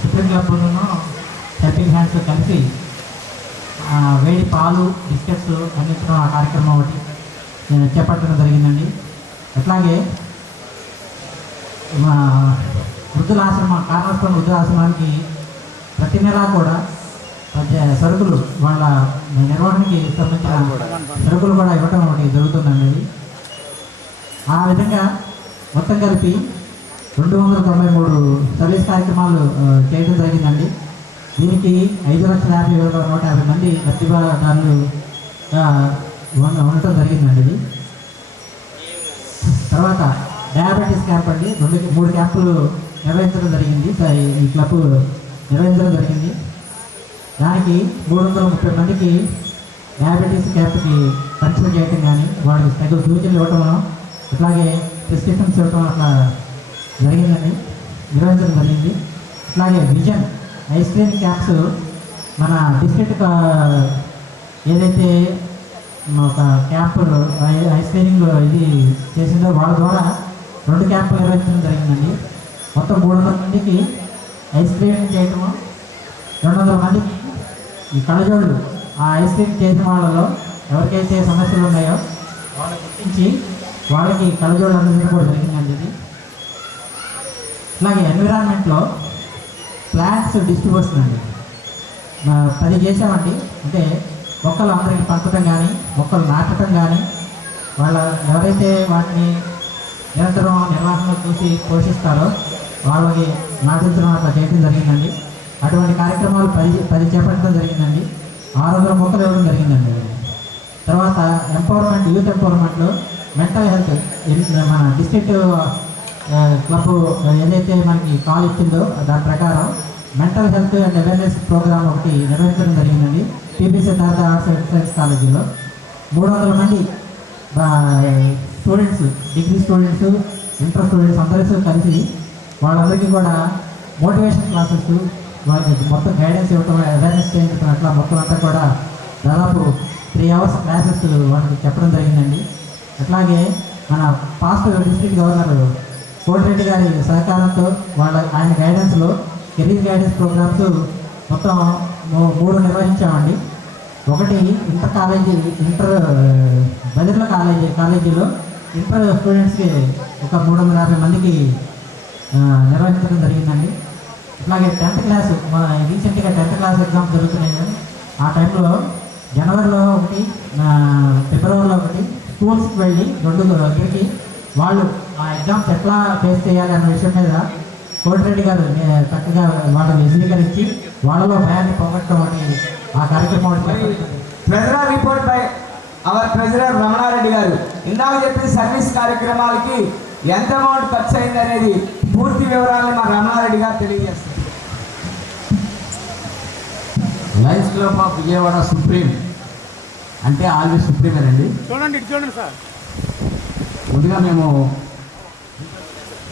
సుప్రీం క్లబ్ను హెల్పింగ్ హ్యాండ్స్ కలిసి వేడి పాలు బిస్కెట్స్ అందించడం ఆ కార్యక్రమం ఒకటి చేపట్టడం జరిగిందండి. అట్లాగే మా వృద్ధులాశ్రమం కార్నర్స్టోన్ వృద్ధులాశ్రమానికి ప్రతి నెలా కూడా సరుకులు వాళ్ళ నిర్వహణకి సంబంధించిన సరుకులు కూడా ఇవ్వటం ఒకటి జరుగుతుందండి. ఆ విధంగా మొత్తం కలిపి 293 సర్వీస్ కార్యక్రమాలు చేయడం జరిగిందండి. దీనికి 5,50,150 మంది ప్రతిభాదారులు ఉండటం జరిగిందండి. ఇది తర్వాత డయాబెటీస్ క్యాంప్ అండి, 3 క్యాంపులు నిర్వహించడం జరిగింది. ఈ క్లబ్ నిర్వహించడం జరిగింది. దానికి 330 మందికి డయాబెటీస్ క్యాంప్కి పరీక్షలు చేయటం కానీ, వాళ్ళకి తగిన సూచనలు ఇవ్వటం, అట్లాగే ప్రిస్క్రిప్షన్స్ ఇవ్వటం అట్లా జరిగిందండి, నిర్వహించడం జరిగింది. అట్లాగే విజన్ ఐస్ క్రీమ్ క్యాంప్స్ మన డిస్ట్రిక్ట్ ఏదైతే ఒక క్యాంపు ఐస్ క్రీమింగ్ ఇది చేసిందో వాళ్ళ ద్వారా 2 క్యాంపులు నిర్వహించడం జరిగిందండి. మొత్తం 300 మందికి ఐస్ క్రీమింగ్ చేయటము, 200 మందికి ఈ కళ్ళజోళ్ళు ఆ ఐస్ క్రీమ్ చేసిన వాళ్ళలో ఎవరికైతే సమస్యలు ఉన్నాయో వాళ్ళని గుర్తించి వాళ్ళకి కళ్ళజోళ్ళు అందించడం కూడా జరిగిందండి. ఇది అలాగే ఎన్విరాన్మెంట్లో ప్లాంట్స్ డిస్ట్రిబ్యూషన్ అండి 10 చేసామండి. అంటే మొక్కలు అందరికీ పంచడం కానీ, మొక్కలు నాటడం కానీ, వాళ్ళ ఎవరైతే వాటిని నిరంతరం నిర్వహణ చూసి పోషిస్తారో వాళ్ళకి నాటించడం అట్లా చేయడం జరిగిందండి. అటువంటి కార్యక్రమాలు 10 చేపట్టడం జరిగిందండి. 600 మొక్కలు ఇవ్వడం జరిగిందండి. తర్వాత ఎంపవర్మెంట్, యూత్ ఎంపవర్మెంట్లో మెంటల్ హెల్త్ మన డిస్ట్రిక్ట్ క్లబ్ ఏదైతే మనకి కాల్ ఇచ్చిందో దాని ప్రకారం mental health and awareness programme ఒకటి నిర్వహించడం జరిగిందండి. TP Siddhartha arts and science కాలేజీలో 300 మంది students, degree students, inter students అందరితో కలిసి వాళ్ళందరికీ కూడా మోటివేషన్ క్లాసెస్, వాళ్ళకి మొత్తం గైడెన్స్ ఇవ్వటం, అవేర్నెస్ చేయించడం, అట్లా మొత్తం అంతా కూడా దాదాపు 3 hours క్లాసెస్ వాళ్ళకి చెప్పడం జరిగిందండి. అట్లాగే మన పాస్ట్ డిస్ట్రిక్ట్ గవర్నర్ కోటిరెడ్డి గారి సహకారంతో ఆయన గైడెన్స్లో కెరీర్ గైడెన్స్ ప్రోగ్రామ్స్ మొత్తం 3 నిర్వహించామండి. ఒకటి ఇంటర్ బదిర్ల కాలేజీలో ఇంటర్ స్టూడెంట్స్కి ఒక 350 మందికి నిర్వహించడం జరిగిందండి. అట్లాగే 10th క్లాస్ రీసెంట్గా 10th క్లాస్ ఎగ్జామ్స్ జరుగుతున్నాయి. ఆ టైంలో జనవరిలో ఒకటి, ఫిబ్రవరిలో ఒకటి స్కూల్స్కి వెళ్ళి 2 దగ్గరికి వాళ్ళు ఆ ఎగ్జామ్స్ ఎట్లా ఫేస్ చేయాలి అన్న విషయం మీద కోటిరెడ్డి గారు చక్కగా వాళ్ళని విశదీకరించి వాళ్ళలో భయాన్ని పోగొట్టడం అని ఆ కార్యక్రమం report by our treasurer Ramanareddy garu ఇందాక చెప్పిన సర్వీస్ కార్యక్రమాలకి ఎంత అమౌంట్ ఖర్చు అయింది అనేది పూర్తి వివరాలను మా రమణారెడ్డి గారు తెలియజేస్తారు. Lions Club of Vijayawada supreme అంటే ఆల్వేస్ సుప్రీమేనండి. చూడండి సార్. ముందుగా మేము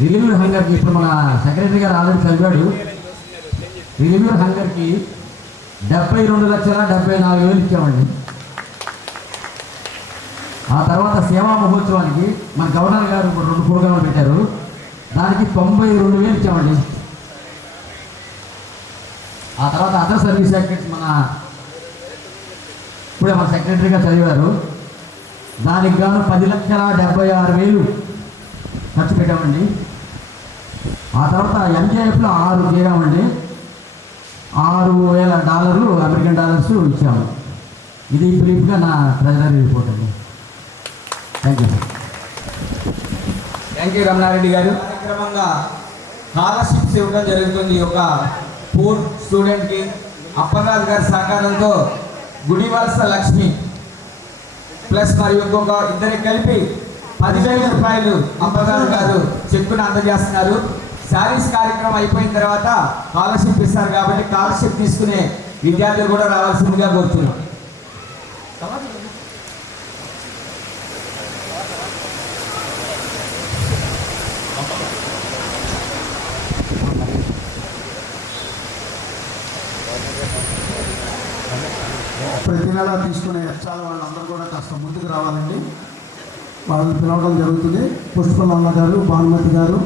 రిలీవ్డ్ హంగర్కి ఇప్పుడు మన సెక్రటరీ గారు ఆల్రెడీ చదివాడు. రిలీవ్డ్ హంగర్కి 72,74,000 ఇచ్చామండి. ఆ తర్వాత సేవా మహోత్సవానికి మన గవర్నర్ గారు 2 ప్రోగ్రాములు పెట్టారు, దానికి 92,000 ఇచ్చామండి. ఆ తర్వాత అదర్ సర్వీస్ యాక్టివిటీస్ ఇప్పుడే మన సెక్రటరీగా చదివారు, దానికి గాను 10,76,000 ఖర్చు పెట్టామండి. ఆ తర్వాత ఎంజేఎఫ్లో 6 చేరామండి, $6,000 అమెరికన్ డాలర్స్ ఇచ్చాము. ఇది బ్రీఫ్గా నా ట్రెజరీ రిపోర్ట్ అండి. Thank you. Thank you Ramanareddy garu. కార్యక్రమంగా స్కాలర్షిప్స్ ఇవ్వడం జరుగుతుంది. ఒక పూర్ స్టూడెంట్కి అప్పలరాజు గారి సహకారంతో గుడివలస లక్ష్మి ప్లస్ మరియు ఇంకొక ఇద్దరికి కలిపి 10,000 రూపాయలు అప్పలరాజు గారు చెక్కును అందజేస్తున్నారు. శారీస్ కార్యక్రమం అయిపోయిన తర్వాత స్కాలర్షిప్ ఇస్తారు కాబట్టి స్కాలర్షిప్ తీసుకునే విద్యార్థులు కూడా రావాల్సిందిగా కోరుతున్నాం. ప్రతి నెల తీసుకునే హెచ్ఆర్ వాళ్ళందరూ కూడా కాస్త ముందుకు రావాలండి. వాళ్ళని పిలవడం జరుగుతుంది. పుష్పలమ్మ గారు, భానుమతి గారు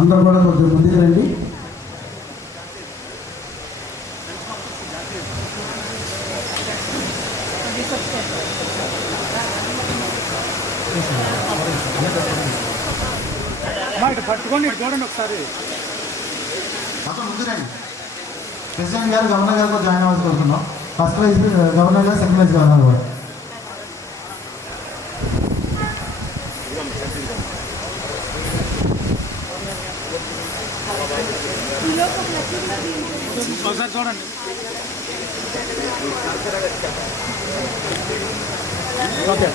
అందరూ కూడా కొంచెం ముందుకు రండి. పట్టుకోండి, చూడండి ఒకసారి. మొత్తం ముందు రండి. ప్రెసిడెంట్ గారు, గవర్నర్ గారు కూడా జాయిన్ అవ్వాల్సి కోరుతున్నాం. ఫస్ట్ ప్రైజ్ గవర్నర్ గారు, సెకండ్ ప్రైజ్ గవర్నర్ గారు. ఒకసారి చూడండి. ఓకే,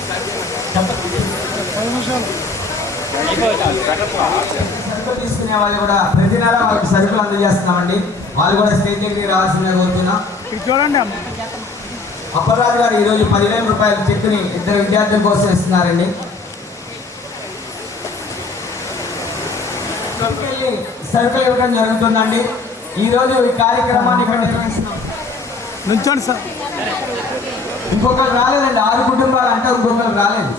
10 నిమిషాలు. సరుకులు తీసుకునే వాళ్ళు కూడా ప్రతి నెల వాళ్ళకి సరుకులు అందజేస్తున్నామండి. వాళ్ళు కూడా స్టేజ్ దగ్గరికి రావాల్సిందిగా కోరుతున్నాం. చూడండి. అప్పలరాజు గారు ఈరోజు 10,000 రూపాయల చెక్కుని 2 విద్యార్థుల కోసం ఇస్తున్నారండి. సరుకులు ఇవ్వడం జరుగుతుందండి. ఈరోజు ఈ కార్యక్రమాన్ని ఇక్కడ నిర్వహిస్తున్నాం. నుంచోండి సార్. ఇంకొకరు రాలేదండి, 6 కుటుంబాలు అంటే ఇంకొకరు రాలేదు.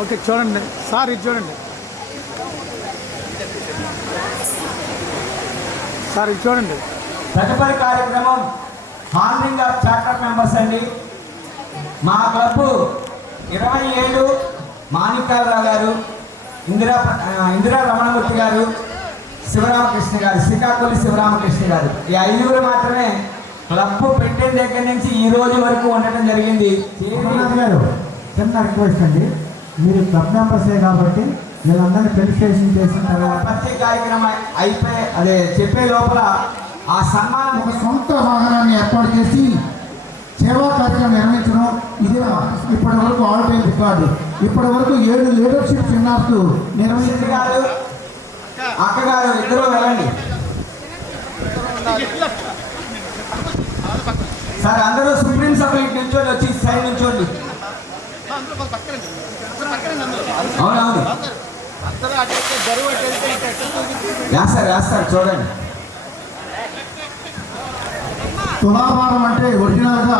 ఓకే, చూడండి సార్, ఇది చూడండి సార్, ఇది చూడండి. తదుపరి కార్యక్రమం హానరింగ్ ఆఫ్ చార్టర్ మెంబర్స్ అండి. మా క్లబ్ 27 మాణిక్యాలరావు గారు, ఇందిరా రమణమూర్తి గారు, శివరామకృష్ణ గారు, శ్రీకాకుళం శివరామకృష్ణ గారు, ఈ 5 మాత్రమే క్లబ్ పెట్టిన దగ్గర నుంచి ఈ రోజు వరకు ఉండటం జరిగింది. గారు చిన్న రిక్వెస్ట్ అండి, మీరు క్లబ్ మెంబర్సే కాబట్టి వీళ్ళందరినీ రిజిస్ట్రేషన్ చేసిన తర్వాత ప్రతి కార్యక్రమం అదే చెప్పే లోపల ఆ సన్మానం ఒక సొంత వాహనాన్ని ఏర్పాటు చేసి సేవా కార్యక్రమం నిర్వహించడం ఇది ఇప్పటి వరకు ఆల్ టైం రికార్డు. ఇప్పటి వరకు 7 లీడర్షిప్ సెమినార్స్ నిర్వహించారు. అక్కగారు ఇద్దరు వెళ్ళండి సార్. అందరూ సుప్రీం సభ ఇంటి నుంచోండి, వచ్చి సైడ్ నుంచోండి. అవునవును, వేస్తారు చూడండి. తులాభారం అంటే ఒరిజినల్గా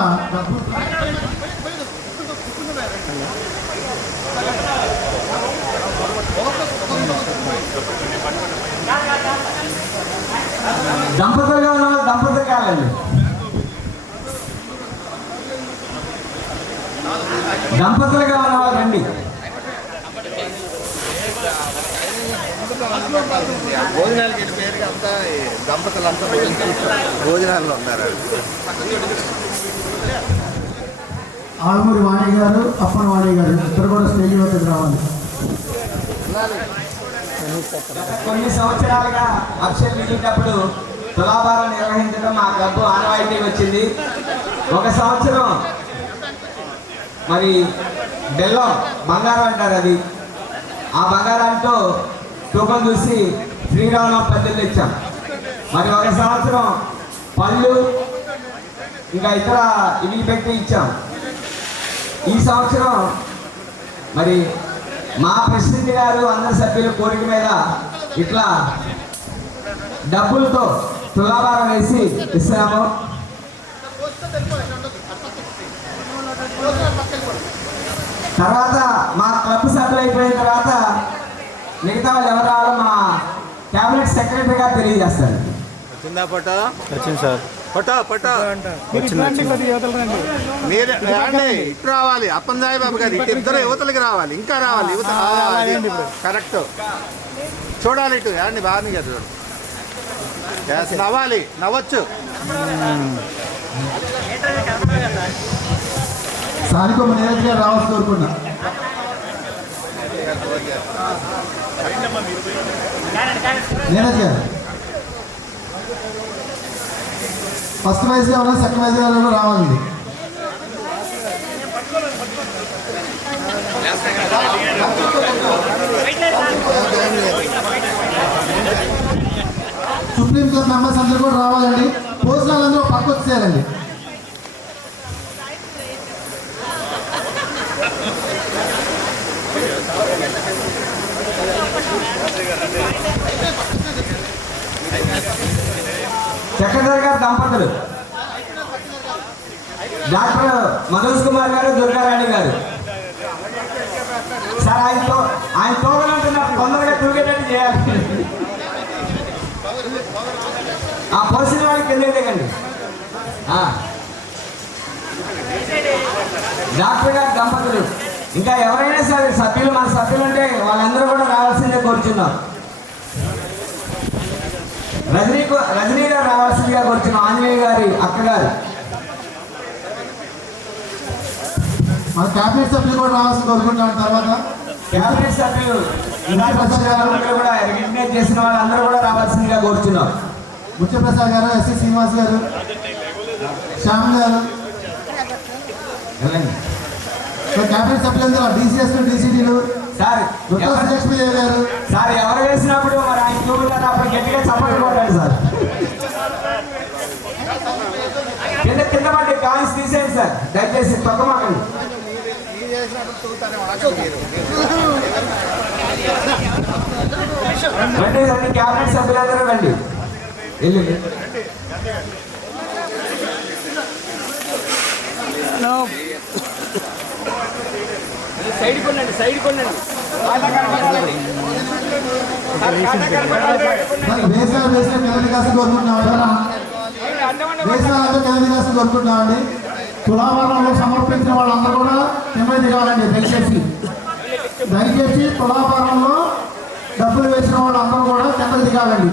దంపతులుగా ఉన్న వాళ్ళు దంపతులు కాలండి. దంపతులుగా ఉన్న వాళ్ళు రండి. భోజనాలకి పేరుగా అంతా దంపతులు అంతా భోజనాల్లో ఉన్నారు. ఆల్మూరి వాణి గారు, అప్పన వాణి గారు ఇద్దరు కూడా స్టేజ్ వద్దకు రావాలి. కొన్ని సంవత్సరాలుగా అక్షర్ మిగిలినప్పుడు తులాభారం నిర్వహించడం మా క్లబ్ ఆనవాయితీ వచ్చింది. ఒక సంవత్సరం మరి బెల్లం బంగారం అంటారు, అది ఆ బంగారంతో తూకం చూసి శ్రీరామనవమి పద్దెలు ఇచ్చాం. మరి ఒక సంవత్సరం పళ్ళు ఇంకా ఇతర ఇవి పెట్టి ఇచ్చాం. ఈ సంవత్సరం మరి మా ప్రెసిడెంట్ గారు అందరి సభ్యుల కోరిక మీద ఇట్లా డబ్బులతో తులాభారం వేసి ఇస్తున్నాము. తర్వాత మా క్లబ్ సభ్యులు అయిపోయిన తర్వాత మిగతా వాళ్ళు ఎవరు రావాలో మా క్యాబినెట్ సెక్రటరీ గారు తెలియజేస్తారు. వచ్చిందా ఫోటో? వచ్చింది సార్. ఫోటో మీరు రండి, ఇటు రావాలి. అప్పందాయి బాబు గారు ఇద్దరు యువతలకి రావాలి, ఇంకా రావాలి యువత. కరెక్ట్, చూడాలి ఇటు రండి. బాగా కదా చూడండి, నవ్వాలి, నవ్వచ్చు. స్థానిక మేనేజర్ గారు రావాల్సి కోరుకున్నా. మేనేజర్ గారు ఫస్ట్ వైజ్ గా ఉన్నా, సెకండ్ వైజ్ గా రావాలండి. సుప్రీం కోర్టు మెంబర్స్ అందరూ కూడా రావాలండి. పోస్ట్ వాళ్ళందరూ పక్క వచ్చేయాలండి. చక్రధర్ గారు దంపతులు, డాక్టర్ మనోజ్ కుమార్ గారు, దుర్గారాణి గారు. సార్ ఆయన తోగలంటున్నారు, తొందరగా తూగేటట్టు చేయాలి. ఆ పోసిన వాళ్ళకి తెలియలేకండి. డాక్టర్ గారు దంపతులు, ఇంకా ఎవరైనా సరే సభ్యులు, మన సభ్యులు ఉంటే వాళ్ళందరూ కూడా రావాల్సిందే కోరుచున్నాం. రజనీ గారు రావాల్సిందిగా కోరుచున్నాం. ఆంజనేయ గారి అక్కగారు. మన క్యాబినెట్ సభ్యులు కూడా రావాల్సి కోరుకుంటాం. తర్వాత క్యాబినెట్ సభ్యులు కూడా రికగ్నైజ్ చేసిన వాళ్ళందరూ కూడా రావాల్సిందిగా కోరుచున్నాం. ముత్యప్రసాద్ గారు, ఎస్సీ శ్రీనివాస్ గారు, శ్యామ్ గారు, క్యాబినెట్ సభ్యులందరూ, డిసిఎస్ డిసిటీలు సార్, లక్ష్మీదేవి గారు. సార్ ఎవరు వేసినప్పుడు మరి ఆయన చూపుతారు, అప్పుడు గట్టిగా చప్పట్లు కొట్టాడు సార్. కింద పట్టి కాయిన్స్ తీసేయండి సార్, దయచేసి తొక్కమాకండి. రండి, క్యాబినెట్ సభ్యులందరూ రండి. వెళ్ళండి. సైడ్ కొనండి, సైడ్ కొనండి. వేసిన కెనడి కాసు కోరుకుంటున్నామండి. తులాభారంలో సమర్పించిన వాళ్ళందరూ కూడా నెమ్మది కావాలండి. దయచేసి తులాభారంలో డబ్బులు వేసిన వాళ్ళందరూ కూడా కిందకి దిగాలండి.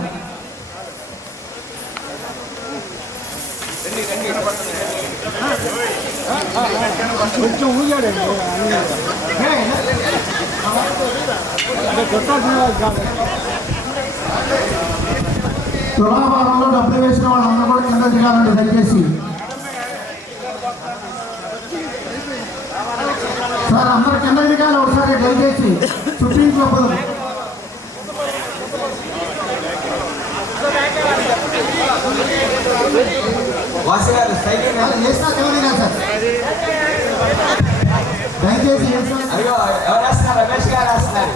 కొంచెం ఊగాడండి. తులాభారంలో డబ్బులు వేసిన వాళ్ళందరూ కూడా కింద దిగాలండి దయచేసి. సార్ అందరు కింద దిగాలి ఒకసారి దయచేసి. సుప్రీం కోర్టు వాసు గారు వేసినా కింద దిగాలి సార్ దయచేసి. అయ్యో ఎవరు వేస్తున్నారు? రమేష్ గారు వేస్తున్నారు.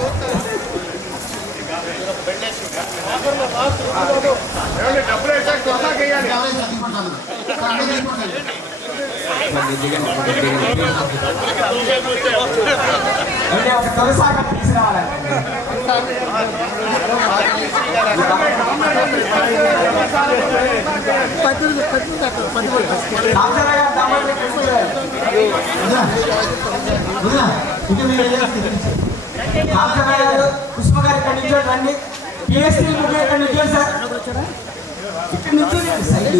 తొలిసాగా తీసుకురావాలండి. పుష్ప గారు ఇక్కడ నుంచి రండి. పిఎస్టీ ముగ్గురు ఇక్కడ నుంచి సార్, ఇక్కడ నుంచి సైడ్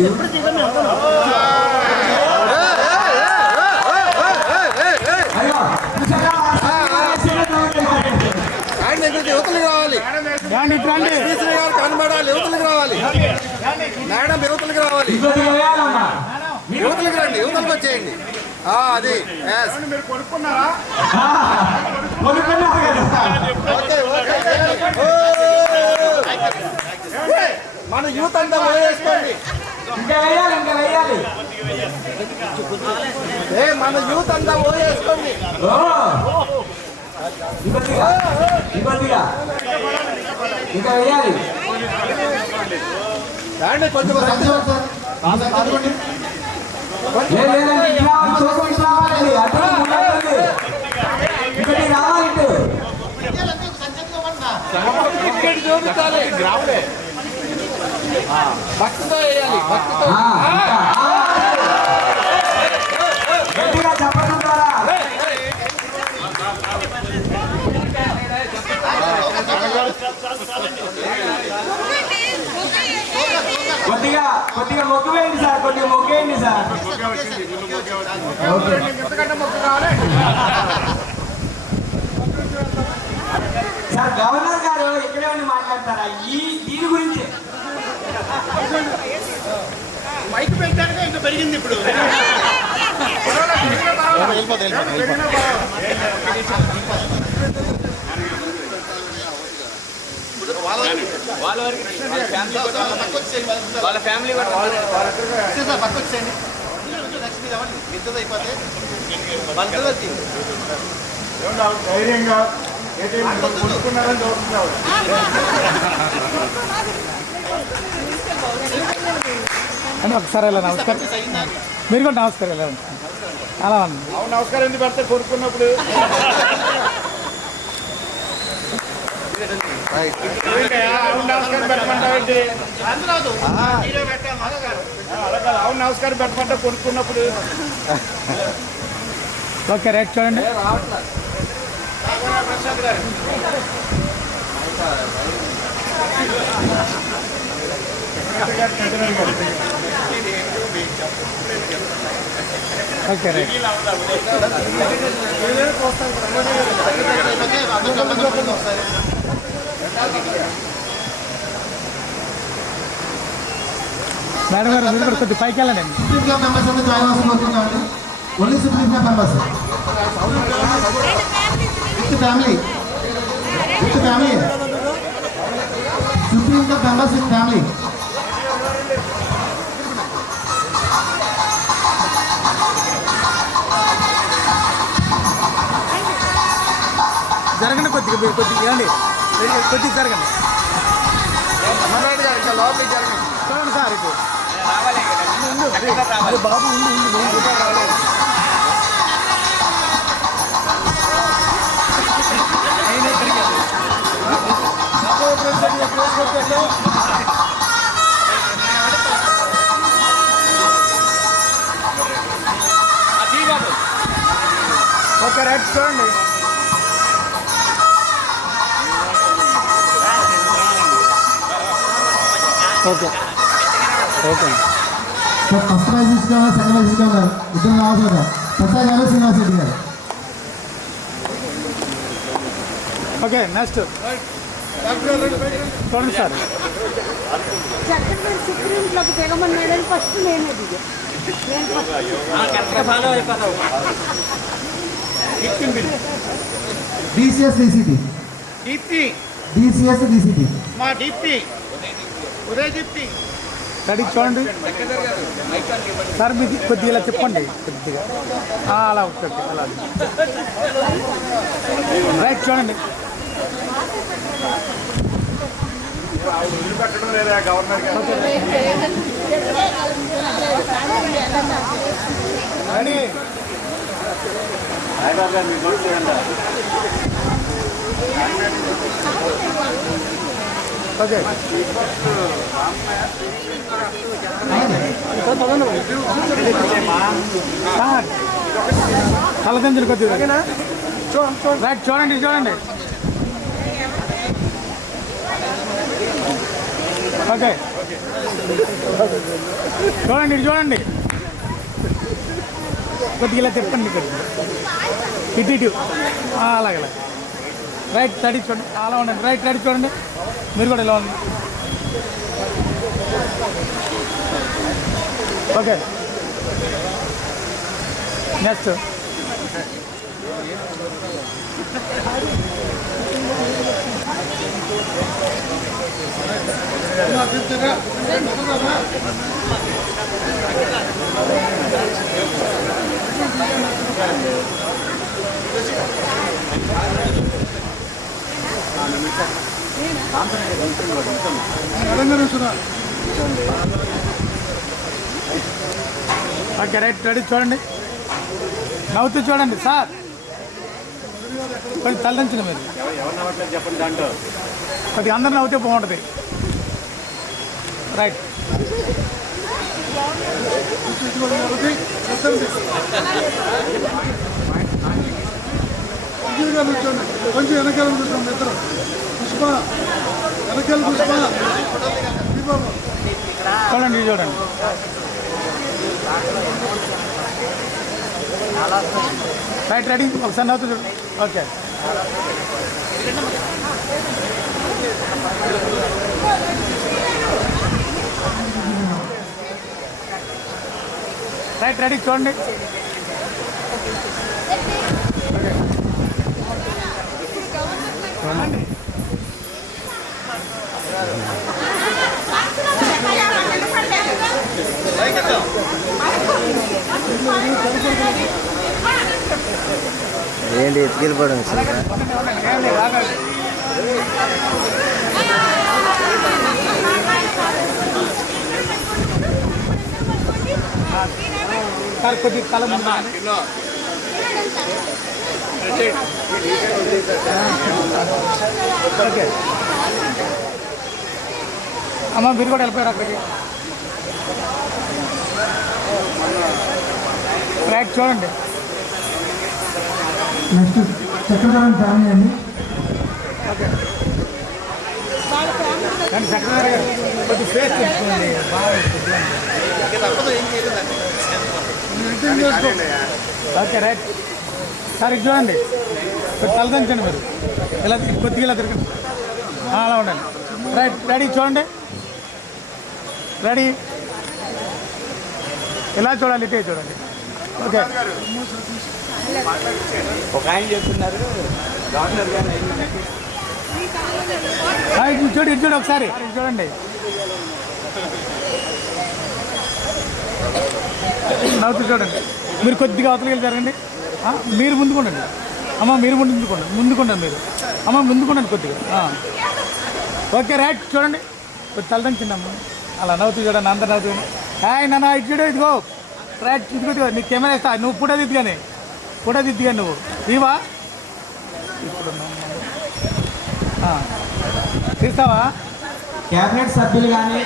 యువతలకు రావాలి. చేయండి అది మీరు కొనుక్కున్నారా? కొనుక్కున్నారు కదా. మన యూత్ అంతా వేసుకోండి. ఇంకా వేయాలి, ఇంకా వేయాలి. మన యూత్ అంతా వేసుకోండి. ఇబ్బందిగా ఇంకా వేయాలి. కొంచెం లేదండి, ఇట్లా రావాలి, అటు ఇక్కడికి రావాలి. చూపించాలి భక్తితో వేయాలి. గట్టిగా చెప్పడం ద్వారా కొద్దిగా మొక్కు వేయండి సార్, కొద్దిగా మొక్కు వేయండి సార్. సార్ గవర్నర్ గారు ఇక్కడే ఉండి మాట్లాడతారా దీని గురించి? మైక్ పెట్టాక ఇంకా పెరిగింది ఇప్పుడు. వాళ్ళ ఫ్యామిలీ ధైర్యంగా కొనుక్కున్నారని చూస్తున్నారు. ఒకసారి వెళ్ళా నమస్కారం. మీరు కూడా నమస్కారం వెళ్ళండి. అలా అవును నమస్కారం ఎందుకు పెడతారు కొనుక్కున్నప్పుడు? అవును నమస్కారం పెట్టమంటారండి. అవును నమస్కారం పెట్టమంటా కొనుక్కున్నప్పుడు. ఓకే రైట్ చూడండి. ప్రసాద్ గారు ఓకే రైట్. మేడం గారు మీరు కూడా కొద్దిగా పైకి వెళ్ళండి. మెంబర్స్ జాయిన్ అవసరం only supreme members with family supreme members with family. జరగండి కొద్దిగా, మీరు కొద్దిగా ఇవ్వండి, కొద్దిగా జరగండి. చూడండి సార్ ఇప్పుడు బాబు ఉండి ఓకే రైట్ చూడండి. Okay okay sir first prize ఇచ్చుకోవాలి, సెకండ్ ప్రైజ్ ఇచ్చుకోవాలి, ఇద్దరు రావాలి సార్. ప్రసాద్ గారు, శ్రీనివాస్ రెడ్డి గారు. ఓకే నెక్స్ట్ చూడండి సార్. సుప్రీంలోకి దిగమన్నాడని ఫస్ట్ నేనే దిగా. డిసిఎస్ డిసిటి డిసిఎస్ డిసిటి మా దీప్తి ఉదయ్ దీప్తి రెడీ చూడండి సార్. మీకు కొద్దిగా ఇలా చెప్పండి, కొద్దిగా అలా ఓకే అలా రైట్ చూడండి. వదిలిపెట్టడం లేదా గవర్నర్ గారు? రెడీ ఓకే కలగంజలు కొద్దిగా రైట్ చూడండి చూడండి. ఓకే చూడండి చూడండి, కొద్దిగా ఇలా తిప్పండి, కొద్దిగా ఇటు ఇటు అలాగే రైట్ రెడీ చూడండి, అలా ఉండండి. రైట్ రెడీ చూడండి, మీరు కూడా ఇలా ఉంది. Okay next okay right ready చూడండి నవ్వుతూ చూడండి సార్ కొంచెం తల్లించండి మీరు చెప్పండి దాంట్లో కొద్దిగా అందరూ నవ్వుతే బాగుంటుంది రైట్ కొంచెం వెనకాల కూర్చోండి ఇద్దరు పుష్ప వెనకాల పుష్ప చూడండి ఇది చూడండి రైట్ రెడీ ఒకసారి నవ్వుతూ చూడండి ఓకే రైట్ రెడీ చూడండి చూడండి ఏంటి ఎత్తుకెళ్ళిపోవడం సార్ కొద్ది తల ముందు ఓకే అమ్మ మీరు కూడా వెళ్ళిపోయారు అక్కడికి రైట్ చూడండి నెక్స్ట్ చక్రధరం ఫ్యామిలీ అండి. ఓకే కానీ సెక్రటరీ గారు కొద్ది ఫేస్ తెచ్చుకోండి బాగా ఓకే రైట్ సార్ ఇది చూడండి తలదంచండి మీరు ఇలా కొద్దిగా ఇలా తిరగండి అలా ఉండండి రైట్ రెడీ చూడండి రెడీ ఇలా చూడాలి ఇటే చూడండి ఓకే ఒక ఆయన చెప్తున్నారు డాక్టర్ గారు ఇది చూడు ఇది చూడు ఒకసారి ఇది చూడండి నవ్వుతూ చూడండి మీరు కొద్దిగా అవతలకి వెళ్తారండి మీరు ముందుకుండండి అమ్మ మీరు ముందుకుండండి మీరు అమ్మ ముందుకుండండి కొద్దిగా ఓకే రైట్ చూడండి కొద్ది తలదంచిందమ్మ అలా నవ్వుతూ చూడండి అందరు నవ్వుతూ హాయ్ నాన్న ఇటు చూడు ఇదిగో రైట్ ఇదిగో నీకు కెమెరా ఇస్తా నువ్వు ఫోటో దిద్దుగాని నువ్వు ఇవా ఇప్పుడు తీస్తావా క్యాబినెట్ సభ్యులు కానీ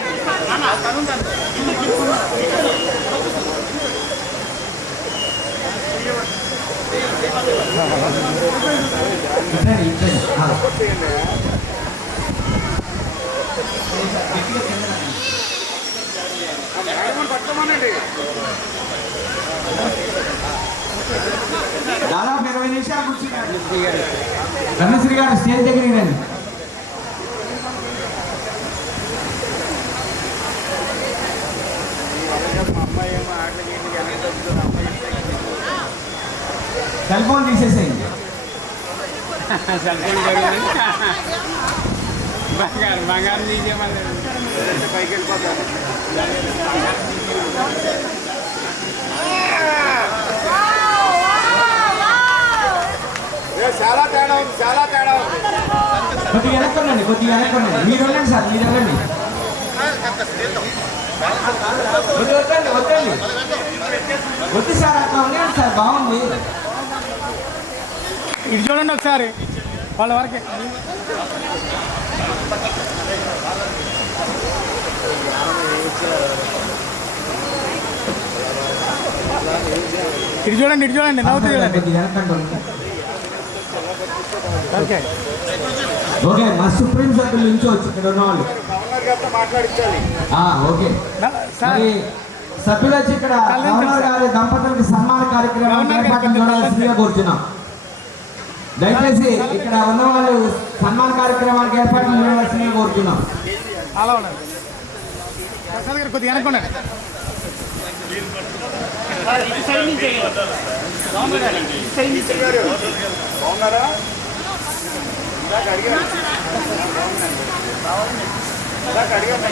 దాదాపు 20 నిమిషాలు కూర్చున్నారు రమేశ్వరి గారు స్టేజ్ దగ్గరికి రండి. సెల్ ఫోన్ తీసేసేయండి. బంగారం తీసేయమని పైకి వెళ్ళిపోతారు. చాలా తేడా ఉంది, చాలా తేడా ఉంది. కొద్దిగా వెనక్కండి మీరు వెళ్ళండి సార్ మీరు వెళ్ళండి వద్దు సార్ అట్లా ఉండండి సార్ బాగుంది. ఇది చూడండి ఒకసారి వాళ్ళ వరకే ఇటు చూడండి నవ్వుతూ చూడండి ఓకే ఓకే మా సుప్రీం సభ్యులు నుంచోవచ్చు ఇక్కడ ఉన్న వాళ్ళు ఓకే మరి సభ్యులు వచ్చి ఇక్కడ గవర్నర్ గారి దంపతులకి సన్మాన కార్యక్రమం ఏర్పాటు చూడాల్సిందిగా కోరుతున్నాం. దయచేసి ఇక్కడ ఉన్న వాళ్ళు సన్మాన కార్యక్రమానికి ఏర్పాటు చేయవలసిందిగా కోరుతున్నాం. అలా ఉండండి ప్రసాద్ గారు కొద్దిగా అనుకోండి బాగున్నారా? ఇందాక అడిగాను.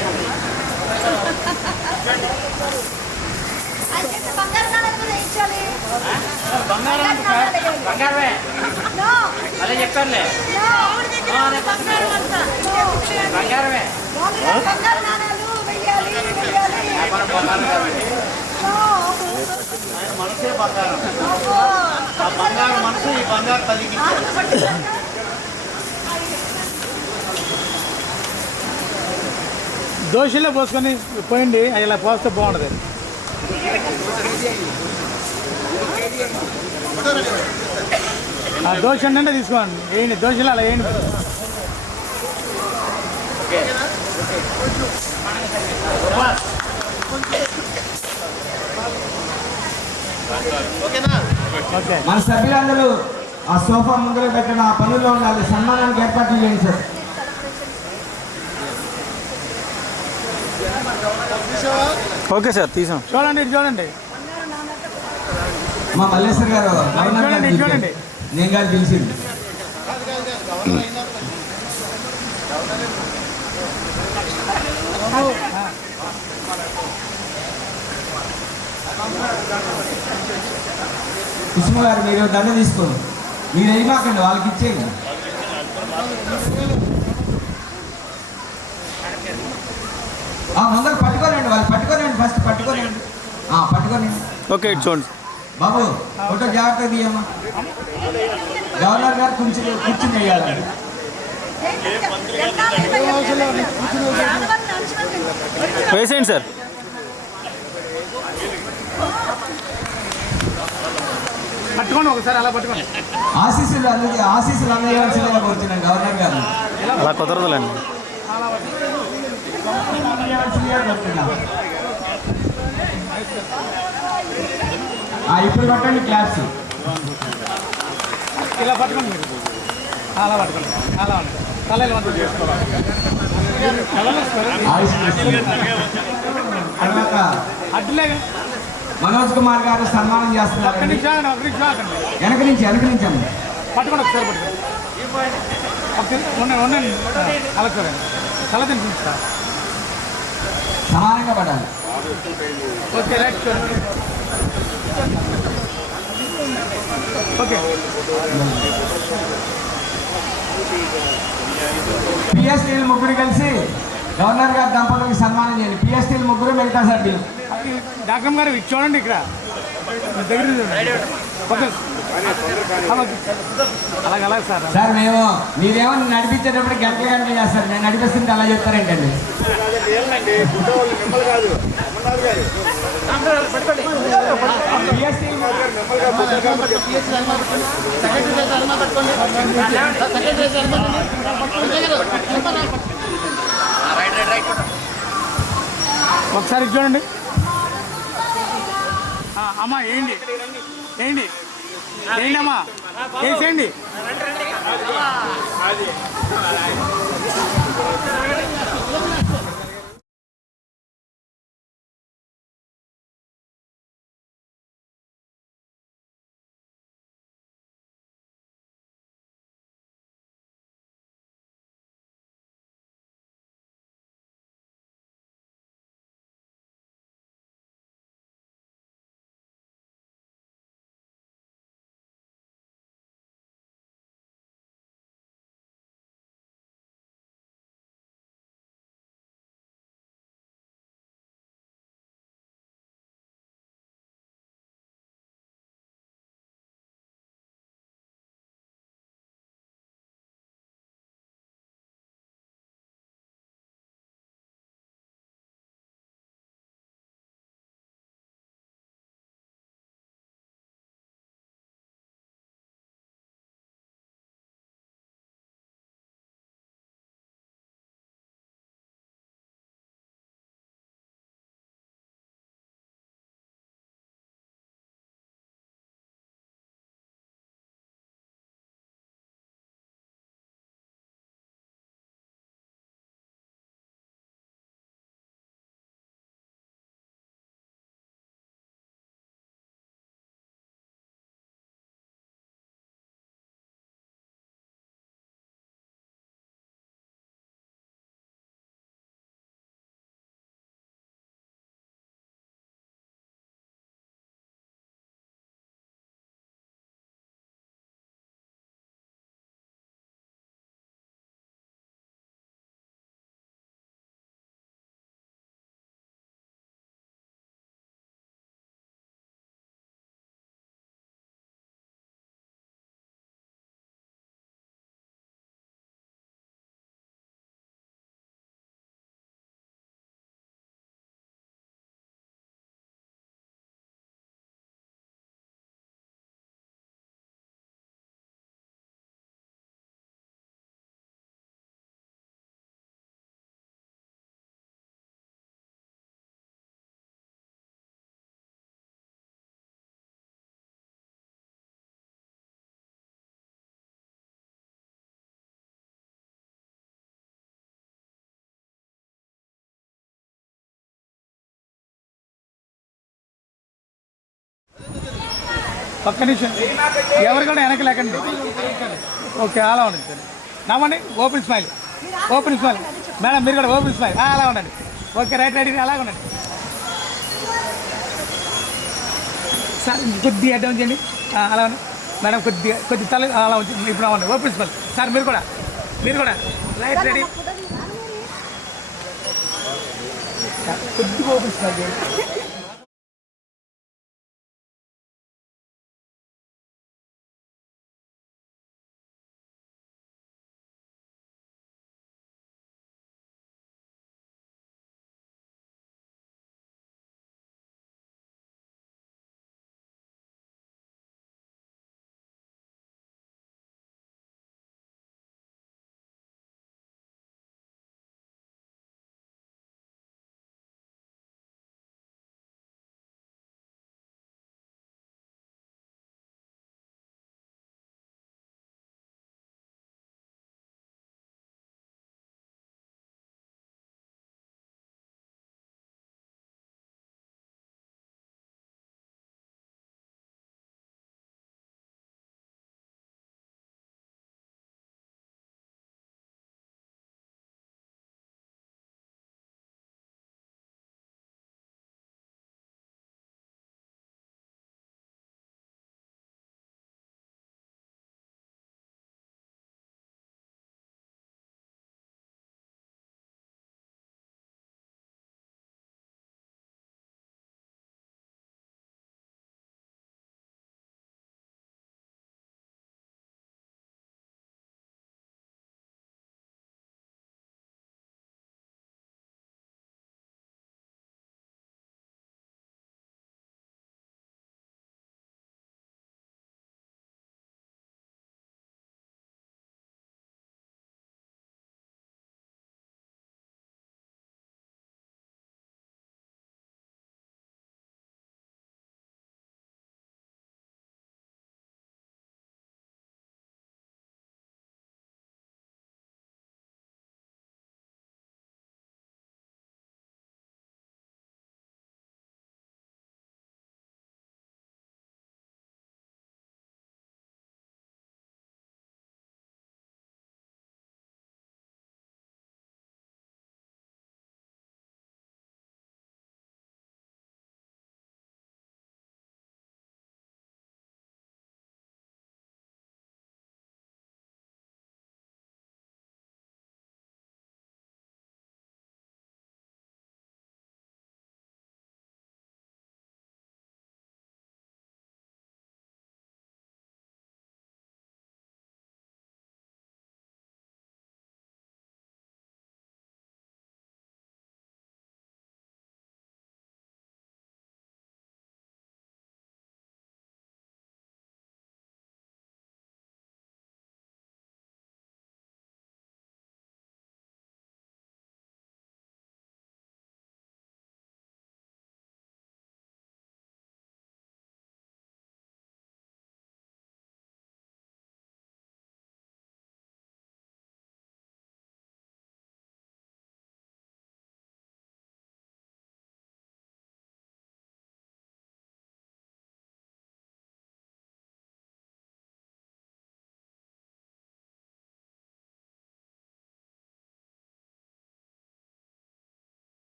బంగారమే అదే చెప్పారులే బంగారమే మనసే బంగారం. ఆ బంగారు మనసు ఈ బంగారు తల్లికి దోశలో పోసుకొని పోయింది, అది ఇలా పోస్తే బాగుంటుంది. ఆ దోశ అంటే తీసుకోండి, వేయండి దోశలు అలా వేయండి. ఓకే, మన సభ్యులందరూ ఆ సోఫా ముందర పెట్టిన ఆ పనుల్లో ఉండాలి. సన్మానానికి ఏర్పాట్లు చేయండి సార్. ఓకే సార్, తీసాం. చూడండి ఇటు చూడండి. మా మల్లేశ్వర్ గారు చూడండి చూడండి. నేను గారు పిలిచింది. కుసుమ గారు మీరు దండ తీసుకోండి. మీరు వేయమాకండి, వాళ్ళకి ఇచ్చేయండి. ముందర పట్టుకోనండి, వాళ్ళు పట్టుకోనండి, ఫస్ట్ పట్టుకోనండి. పట్టుకోనండి. ఓకే చూడండి బాబు, ఫోటో జాగ్రత్త తీయమ్మా. గవర్నర్ గారు కూర్చుని వేయాలండి. వేసేయండి సార్. పట్టుకోండి ఒకసారి, అలా పట్టుకోండి. ఆశీస్సులు అందజేయాల్సిందిగా కోరుతున్నాను గవర్నర్ గారు. అలా కుదరదులేండి. ఇప్పుడు కొట్టండి క్లాప్స్. ఇలా పట్టుకోండి మీరు, అలా పట్టుకోండి, అలా ఉంటుంది. తలలు తర్వాత అడ్డులే మనోజ్ కుమార్ గారు సన్మానం చేస్తున్నారు. వెనక నుంచి అమ్మ పట్టుకోండి ఒకసారి, పట్టుకోండి. ఉండండి అలా చూడండి, తల తింటుంది సార్. సమానంగా పడాలి. ఓకే రైట్ చూడండి. ఓకే, పిఎస్టీలు ముగ్గురు కలిసి గవర్నర్ గారు దంపతులకు సన్మానం చేయాలి. పిఎస్టీలు ముగ్గురు, మిగతా సభ్యులు. డాక్టర్ గారు చూడండి, ఇక్కడ దగ్గర ఓకే. అలాగే సార్. సార్ మీరేమో నడిపించేటప్పుడు గంటలు చేస్తారు, నేను నడిపిస్తుంటే అలా చెప్తారేంటండి. ఒకసారి చూడండి అమ్మా. ఏంటి అమ్మా, వేసేయండి. ఒక్క నిమిషం, ఎవరు కూడా వెనక లేకండి. ఓకే, అలా ఉండండి సార్. నవ్వండి, open smile, open smile. Madam మీరు కూడా ఓపెన్ స్మైల్, అలా ఉండండి. ఓకే, రైట్ రెడీ, అలాగ ఉండండి సార్. కొద్దిగా అడ్డం చేయండి, అలా ఉండండి మేడం. కొద్ది తల అలా ఉంచి ఇప్పుడు అవ్వండి, ఓపెన్ స్మైల్. సార్ మీరు కూడా రైట్ రెడీ, కొద్దిగా ఓపెన్ స్మైల్ చేయండి.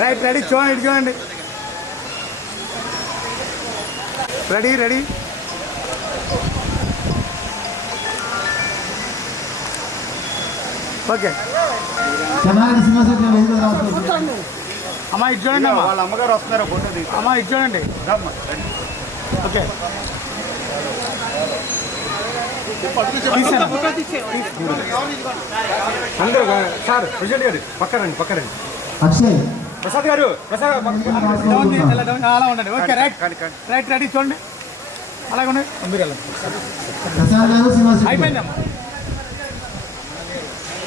రైట్ రెడీ, చూడండి చూడండి, రెడీ రెడీ. ఓకే, కర్ణాటక సింహాసనం అమ్మా ఇది చూడండి అమ్మా, వాళ్ళ అమ్మగారు వస్తున్నారు ఫోటో తీసి అమ్మా ఇది చూడండి. ఓకే అందరూ సార్ ప్రెసిడెంట్ గారు పక్కరండి అక్షయ్ ప్రసాద్ గారు అలా ఉండండి. ఓకే రైట్ రైట్ రెడీ చూడండి, అలాగే ఉండండి. మీరు వెళ్ళండి, ప్రసాద్ గారు శ్రీనివాస్ అయిపోయింది అమ్మా.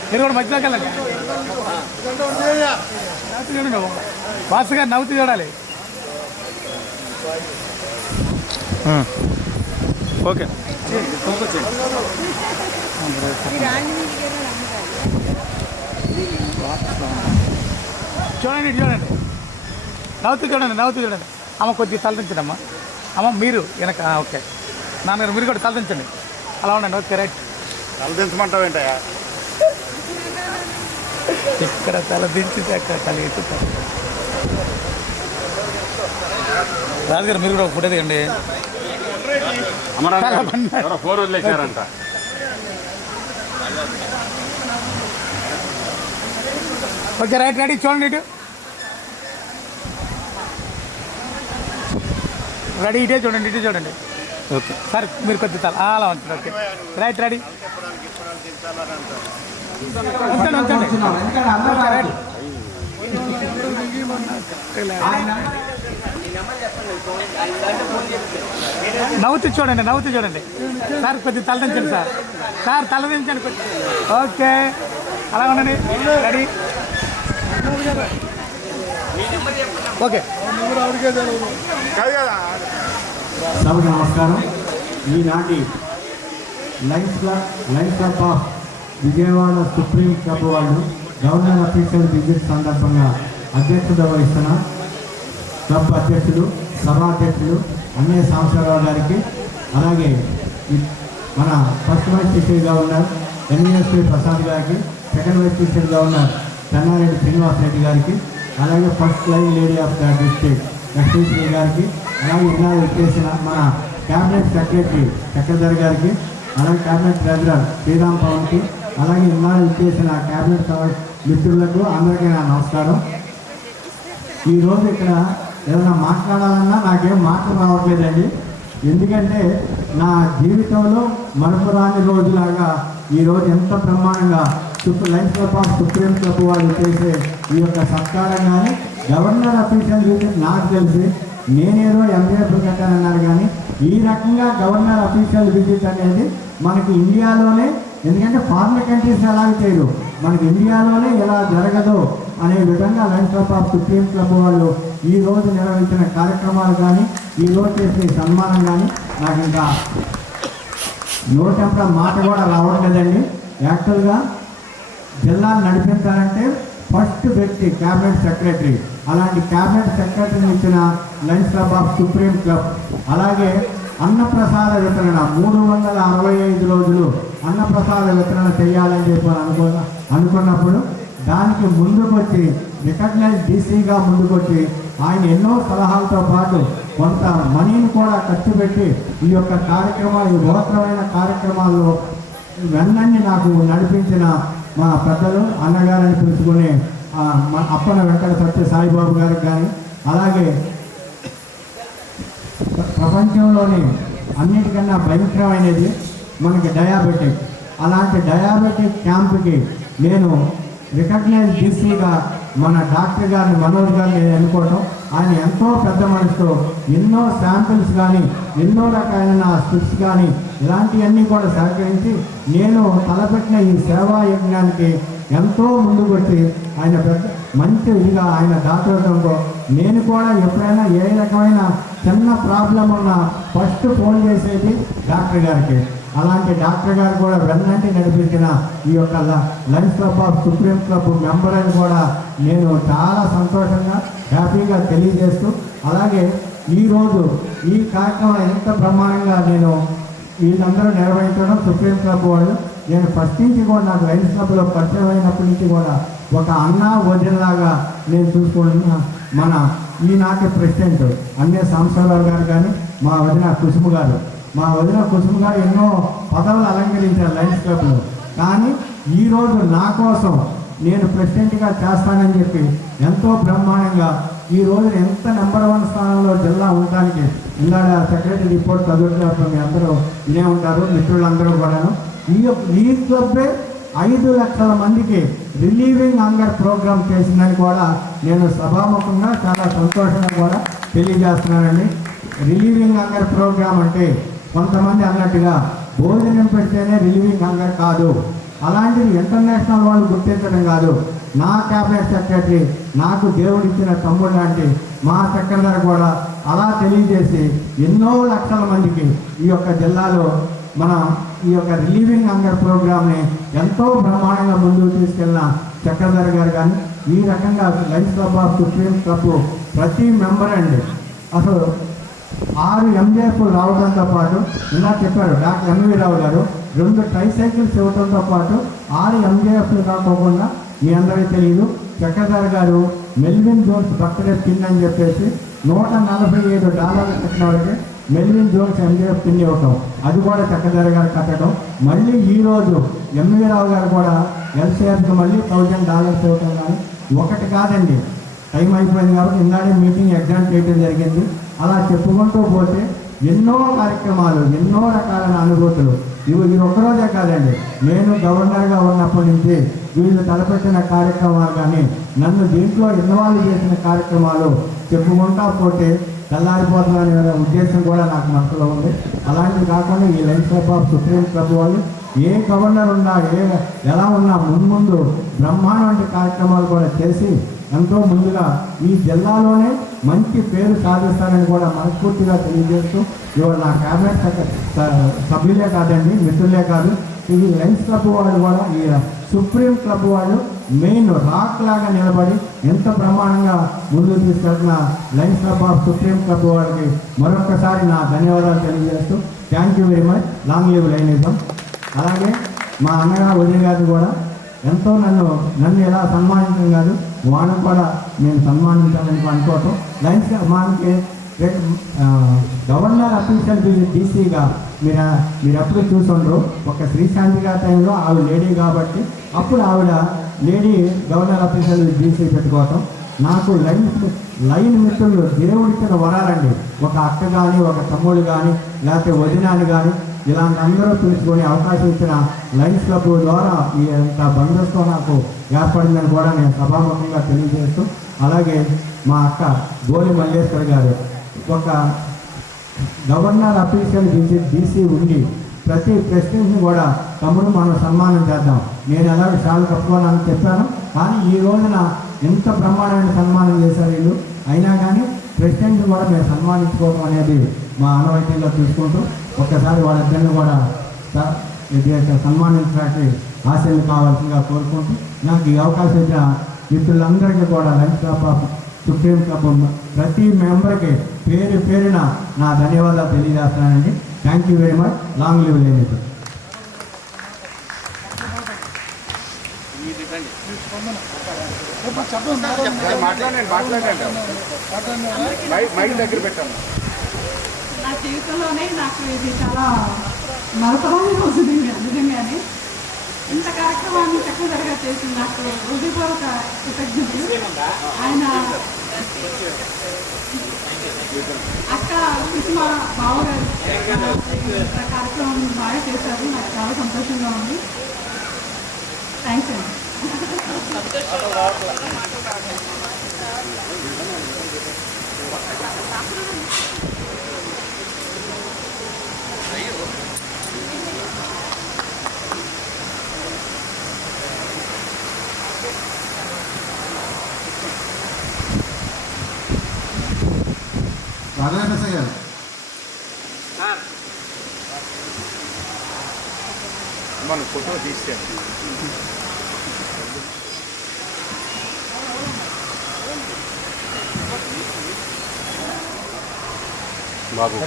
మీరు కూడా మధ్యలోకి వెళ్ళండి. నవ్వుతూ చూడండి, బాస్ గారు నవ్వుతూ చూడాలి. ఓకే చూడండి చూడండి, నవ్వుతూ చూడండి. అమ్మ కొద్దిగా తలదించండి అమ్మ. అమ్మ మీరు వెనక ఓకే, నాన్నగారు మీరు కూడా తలదించండి, అలా ఉండండి. Okay right. తలదించమంటావు ఏంటయ్యా? ఇక్కడ తలదించితే అక్కడ తల ఎత్తుతారు. రాజుగారు మీరు కూడా ఒక ఫోటో దిగండి. ఫోర్ వదిలేశారంట. ఓకే రైట్ రెడీ చూడండి, ఇటు రెడీ, ఇటే చూడండి, ఇటు చూడండి. ఓకే సార్ మీరు కొద్ది తల అలా ఉంచండి. ఓకే రైట్ రెడీ ఉంచండి. రైట్ నవ్వుతూ చూడండి. సార్ కొద్దిగా తలదించండి సార్ తలదించండి కొద్ది. ఓకే అలా ఉండండి, రెడీ ఓకే. సభకు నమస్కారం. ఈనాటి Lions Club of Vijayawada supreme Club వాళ్ళు గవర్నర్ అఫీషియల్ విజిట్ సందర్భంగా అధ్యక్షత వహిస్తున్న క్లబ్ అధ్యక్షులు, సభాధ్యక్షులు అన్నయ్య సాంబశివరావు గారికి, అలాగే మన first vice president governor NSP Prasad గారికి, second vice president governor Chennareddy Srinivasareddy గారికి, అలాగే first line lady of the district Lakshmishri గారికి, అలాగే ఇలా వచ్చేసిన మన క్యాబినెట్ సెక్రటరీ చక్రధర్ గారికి, అలాగే క్యాబినెట్ ట్రెజరర్ శ్రీరామ్ పవన్కి, అలాగే ఇలా వచ్చేసిన క్యాబినెట్ మిత్రులకు అందరికీ నా నమస్కారం. ఈరోజు ఇక్కడ ఏదైనా మాట్లాడాలన్నా నాకేం మాటలు రావట్లేదండి. ఎందుకంటే నా జీవితంలో మరపురాని రోజులాగా ఈరోజు ఎంత బ్రహ్మాండంగా Lions Club of Supreme Club వాళ్ళు చేసే ఈ యొక్క సత్కారం కానీ గవర్నర్ అఫీషియల్ విజిట్ నాకు తెలిసి నేనేదో ఎంబీఎఫ్ కట్టానన్నారు, కానీ ఈ రకంగా గవర్నర్ అఫీషియల్ విజిట్ అనేది మనకి ఇండియాలోనే, ఎందుకంటే ఫారిన్ కంట్రీస్ అలాగే చేయరు, మనకి ఇండియాలోనే ఎలా జరగదు అనే విధంగా Lions Club of Supreme Club వాళ్ళు ఈరోజు నిర్వహించిన కార్యక్రమాలు కానీ ఈరోజు చేసే సన్మానం కానీ నాకు ఇంకా నోటంతా మాట కూడా రావట్లేదండి. యాక్చువల్గా జిల్లాను నడిపించాలంటే ఫస్ట్ వ్యక్తి క్యాబినెట్ సెక్రటరీ, అలాంటి క్యాబినెట్ సెక్రటరీని ఇచ్చిన Lions Club of Supreme club, అలాగే అన్నప్రసాద వితరణ 365 రోజులు అన్నప్రసాద వితరణ చేయాలని చెప్పి అనుకున్నప్పుడు దానికి ముందుకొచ్చి రికగ్నైజ్ డీసీగా ముందుకొచ్చి ఆయన ఎన్నో సలహాలతో పాటు కొంత మనీని కూడా ఖర్చు పెట్టి ఈ యొక్క కార్యక్రమాలు, ఈ మహత్తరమైన కార్యక్రమాల్లో ఇవన్నీ నాకు నడిపించిన మా పెద్దలు అన్నగారని పిలుచుకునే అప్పన వెంకట సత్య సాయిబాబు గారికి కానీ, అలాగే ప్రపంచంలోని అన్నిటికన్నా భయంకరమైనది మనకి డయాబెటిక్, అలాంటి డయాబెటిక్ క్యాంప్కి నేను రికగ్నైజ్ డీసీగా మన డాక్టర్ గారిని మనోజ్ గారిని ఎన్నుకోవటం, ఆయన ఎంతో పెద్ద మనసుతో ఎన్నో శాంపిల్స్ కానీ ఎన్నో రకాలైన స్టిప్స్ కానీ ఇలాంటివన్నీ కూడా సహకరించి నేను తలపెట్టిన ఈ సేవా యజ్ఞానికి ఎంతో ముందుకు వచ్చి ఆయన పెద్ద మంచి ఇదిగా ఆయన దాచడంతో నేను కూడా ఎప్పుడైనా ఏ రకమైన చిన్న ప్రాబ్లం ఉన్నా ఫస్ట్ ఫోన్ చేసేది డాక్టర్ గారికి. అలాంటి డాక్టర్ గారు కూడా వెన్నంటి నడిపించిన ఈ యొక్క Lions Club of Supreme club member అని కూడా నేను చాలా సంతోషంగా హ్యాపీగా తెలియజేస్తూ, అలాగే ఈరోజు ఈ కార్యక్రమం ఎంత బ్రహ్మాండంగా నేను వీళ్ళందరూ నిర్వహించడం సుప్రీం క్లబ్ వాళ్ళు, నేను ఫస్ట్ నుంచి కూడా నాకు లయన్స్ క్లబ్లో పరిచయం అయినప్పటి నుంచి కూడా ఒక అన్నా వదినలాగా నేను చూసుకుంటున్న మన ఈనాటి ప్రెసిడెంట్ అన్నే సాంబశివరావు గారు కానీ, మా వదిన కుసుమ గారు, మా వదిన కుసుమ గారు ఎన్నో పదవులు అలంకరించారు లయన్స్ క్లబ్లో, కానీ ఈరోజు నా కోసం నేను ప్రెసిడెంట్గా చేస్తానని చెప్పి ఎంతో బ్రహ్మాండంగా ఈ రోజున ఎంత నెంబర్ 1 స్థానంలో జిల్లా ఉండడానికి ఇందాక సెక్రటరీ రిపోర్ట్ చదువుతున్నప్పుడు మీ అందరూ ఇదే ఉంటారు, మిత్రులందరూ కూడాను. ఈ క్లబ్బే 5 లక్షల మందికి రిలీవింగ్ హంగర్ ప్రోగ్రామ్ చేసిందని కూడా నేను సభాముఖంగా చాలా సంతోషంగా కూడా తెలియజేస్తున్నానండి. రిలీవింగ్ హంగర్ ప్రోగ్రామ్ అంటే కొంతమంది అన్నట్టుగా భోజనం పెడితేనే రిలీవింగ్ హంగర్ కాదు, అలాంటిది ఇంటర్నేషనల్ వాళ్ళు గుర్తించడం కాదు. నా క్యాబినెట్ సెక్రటరీ నాకు దేవుడిచ్చిన తమ్ముడు లాంటి మా సెక్రటరీ కూడా అలా తెలియజేసి ఎన్నో లక్షల మందికి ఈ యొక్క జిల్లాలో మనం ఈ యొక్క రిలీవింగ్ హంగర్ ప్రోగ్రామ్ని ఎంతో బ్రహ్మాండంగా ముందుకు తీసుకెళ్ళిన చక్రధర్ గారు కానీ ఈ రకంగా Lions Club of Supreme Club ప్రతి మెంబర్ అండి అసలు 6 MJF రావడంతో పాటు ఇలా చెప్పారు డాక్టర్ ఎంవి రావు గారు 2 ట్రైసైకిల్స్ ఇవ్వడంతో పాటు 6 MJF కాకోకుండా మీ అందరికీ తెలియదు చక్రధర్ గారు మెల్విన్ జోన్స్ బర్త్డే పిన్ అని చెప్పేసి $147 కట్టిన వాళ్ళకి మెల్విన్ జోన్స్ MJF పిన్ ఇవ్వటం, అది కూడా చక్రధర్ గారు కట్టడం. మళ్ళీ ఈరోజు ఎంవి రావు గారు కూడా LCRకి మళ్ళీ $1000 ఇవ్వటం. కానీ ఒకటి కాదండి, టైం అయిపోయింది కాబట్టి ఇందాడే మీటింగ్ ఎగ్జామ్ చేయడం జరిగింది. అలా చెప్పుకుంటూ పోతే ఎన్నో కార్యక్రమాలు, ఎన్నో రకాలైన అనుభూతులు. ఇది ఒక్కరోజే కాదండి, నేను గవర్నర్గా ఉన్నప్పటి నుంచి వీళ్ళు తలపెట్టిన కార్యక్రమాలు కానీ నన్ను దీంట్లో ఇన్వాల్వ్ చేసిన కార్యక్రమాలు చెప్పుకుంటా పోతే తెల్లారిపోతుందనే ఉద్దేశం కూడా నాకు మనసులో ఉంది. అలాంటివి కాకుండా ఈ Lions Club of Supreme Club వాళ్ళు ఏ గవర్నర్ ఉన్నా ఎలా ఉన్నా ముందు బ్రహ్మాండ కార్యక్రమాలు కూడా చేసి ఎంతో ముందుగా ఈ జిల్లాలోనే మంచి పేరు సాధిస్తారని కూడా మనస్ఫూర్తిగా తెలియజేస్తూ ఇవాళ నా క్యాబినెట్ సభ్యులే కాదండి, మిత్రులే కాదు, ఇది లయన్స్ క్లబ్ వాళ్ళు కూడా ఈ సుప్రీం క్లబ్ వాళ్ళు మెయిన్ రాక్ లాగా నిలబడి ఎంత బ్రహ్మాండంగా ముందుకు తీసుకెళ్తున్న Lions Club of Supreme Club వాళ్ళకి మరొకసారి నా ధన్యవాదాలు తెలియజేస్తూ thank you very much. Long live Lionism. అలాగే మా అన్నగా వదిన గారిని కూడా ఎంతో నన్ను ఎలా సన్మానించడం కాదు, వాళ్ళని కూడా నేను సన్మానించాలని అనుకోవటం. లయన్స్ మనకి గవర్నర్ అఫీషియల్ డీసీగా మీరు ఎప్పుడు చూసుండ్రు. ఒక శ్రీశాంతి గారి టైంలో ఆవిడ లేడీ కాబట్టి అప్పుడు ఆవిడ లేడీ గవర్నర్ అఫీషియల్ డీసీ పెట్టుకోవటం. నాకు లైన్ మిత్రులు దేవుడిచ్చిన వరాలండి. ఒక అక్క కానీ, ఒక తమ్ముడు కానీ, లేకపోతే వదినాన్ని కానీ ఇలాంటి అందరూ పిలుచుకొని అవకాశం ఇచ్చిన లయన్స్ క్లబ్ ద్వారా ఈ ఇంత బంధుత్వం నాకు ఏర్పడిందని కూడా నేను సభాముఖంగా తెలియజేస్తూ, అలాగే మా అక్క గోలి మల్లేశ్వర్ గారు ఒక గవర్నర్ అఫీషియల్ డీసీ ఉండి ప్రతి ప్రెసిడెంట్ని కూడా తమ్ముడు మనం సన్మానం చేద్దాం, నేను ఎలాగో చాలా కప్పుకోవాలని చెప్పాను. కానీ ఈ రోజున ఎంత బ్రహ్మాండమైన సన్మానం చేశారు వీళ్ళు. అయినా కానీ ప్రెసిడెంట్ కూడా మేము సన్మానించుకోవడం అనేది మా ఆనవాయితీలో తీసుకుంటూ ఒక్కసారి వాళ్ళిద్దరిని కూడా సన్మానించడానికి ఆశలు కావాల్సిందిగా కోరుకుంటూ నాకు ఈ అవకాశం ఇచ్చిన మిత్రులందరికీ కూడా Lions Club of Supreme Club ప్రతి మెంబర్కి పేరున నా ధన్యవాదాలు తెలియజేస్తున్నానండి. Thank you very much. Long live Lionism. దగ్గర పెట్టాను. నా జీవితంలోనే నాకు ఇది చాలా మరపరాని రోజు నిజంగానే. ఇంత కార్యక్రమాన్ని చక్కగా చేసి నాకు హృదయపూర్వక కృతజ్ఞతలు. ఆయన అక్క సుష్మా బావగారు కార్యక్రమం బాగా చేశారు, నాకు చాలా సంతోషంగా ఉంది. థ్యాంక్స్ అండి. రాఘవేంద్ర గారు మన ఫోటో తీసాను. బాబు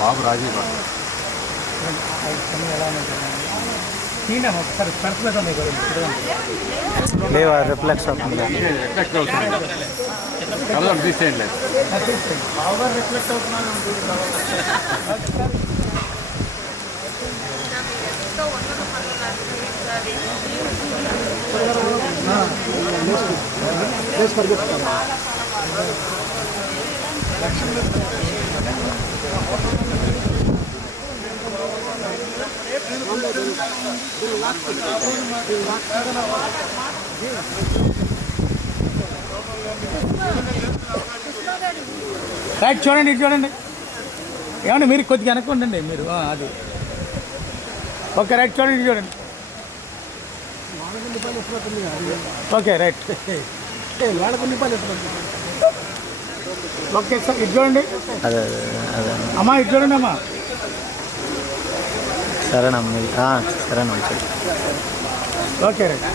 బాబు రాజీవ్ ఒకసారి పర్సనల్గా లేవా రిఫ్లెక్స్ అవుతుంది. రిఫ్లెక్ట్ అవుతుంది. కలర్ తీసేయండి. బాగా రిఫ్లెక్ట్ అవుతున్నాను. రైట్ చూడండి ఇటు చూడండి ఏమండి మీరు కొద్దిగా వెనక్కి ఉండండి మీరు అది ఓకే రైట్ చూడండి ఇటు చూడండి ఓకే రైట్ ఓకే సార్ ఇటు చూడండి అదే అదే అమ్మా ఇటు చూడండి అమ్మా సరేనమ్మా సరేనమ్మా ఓకే రైట్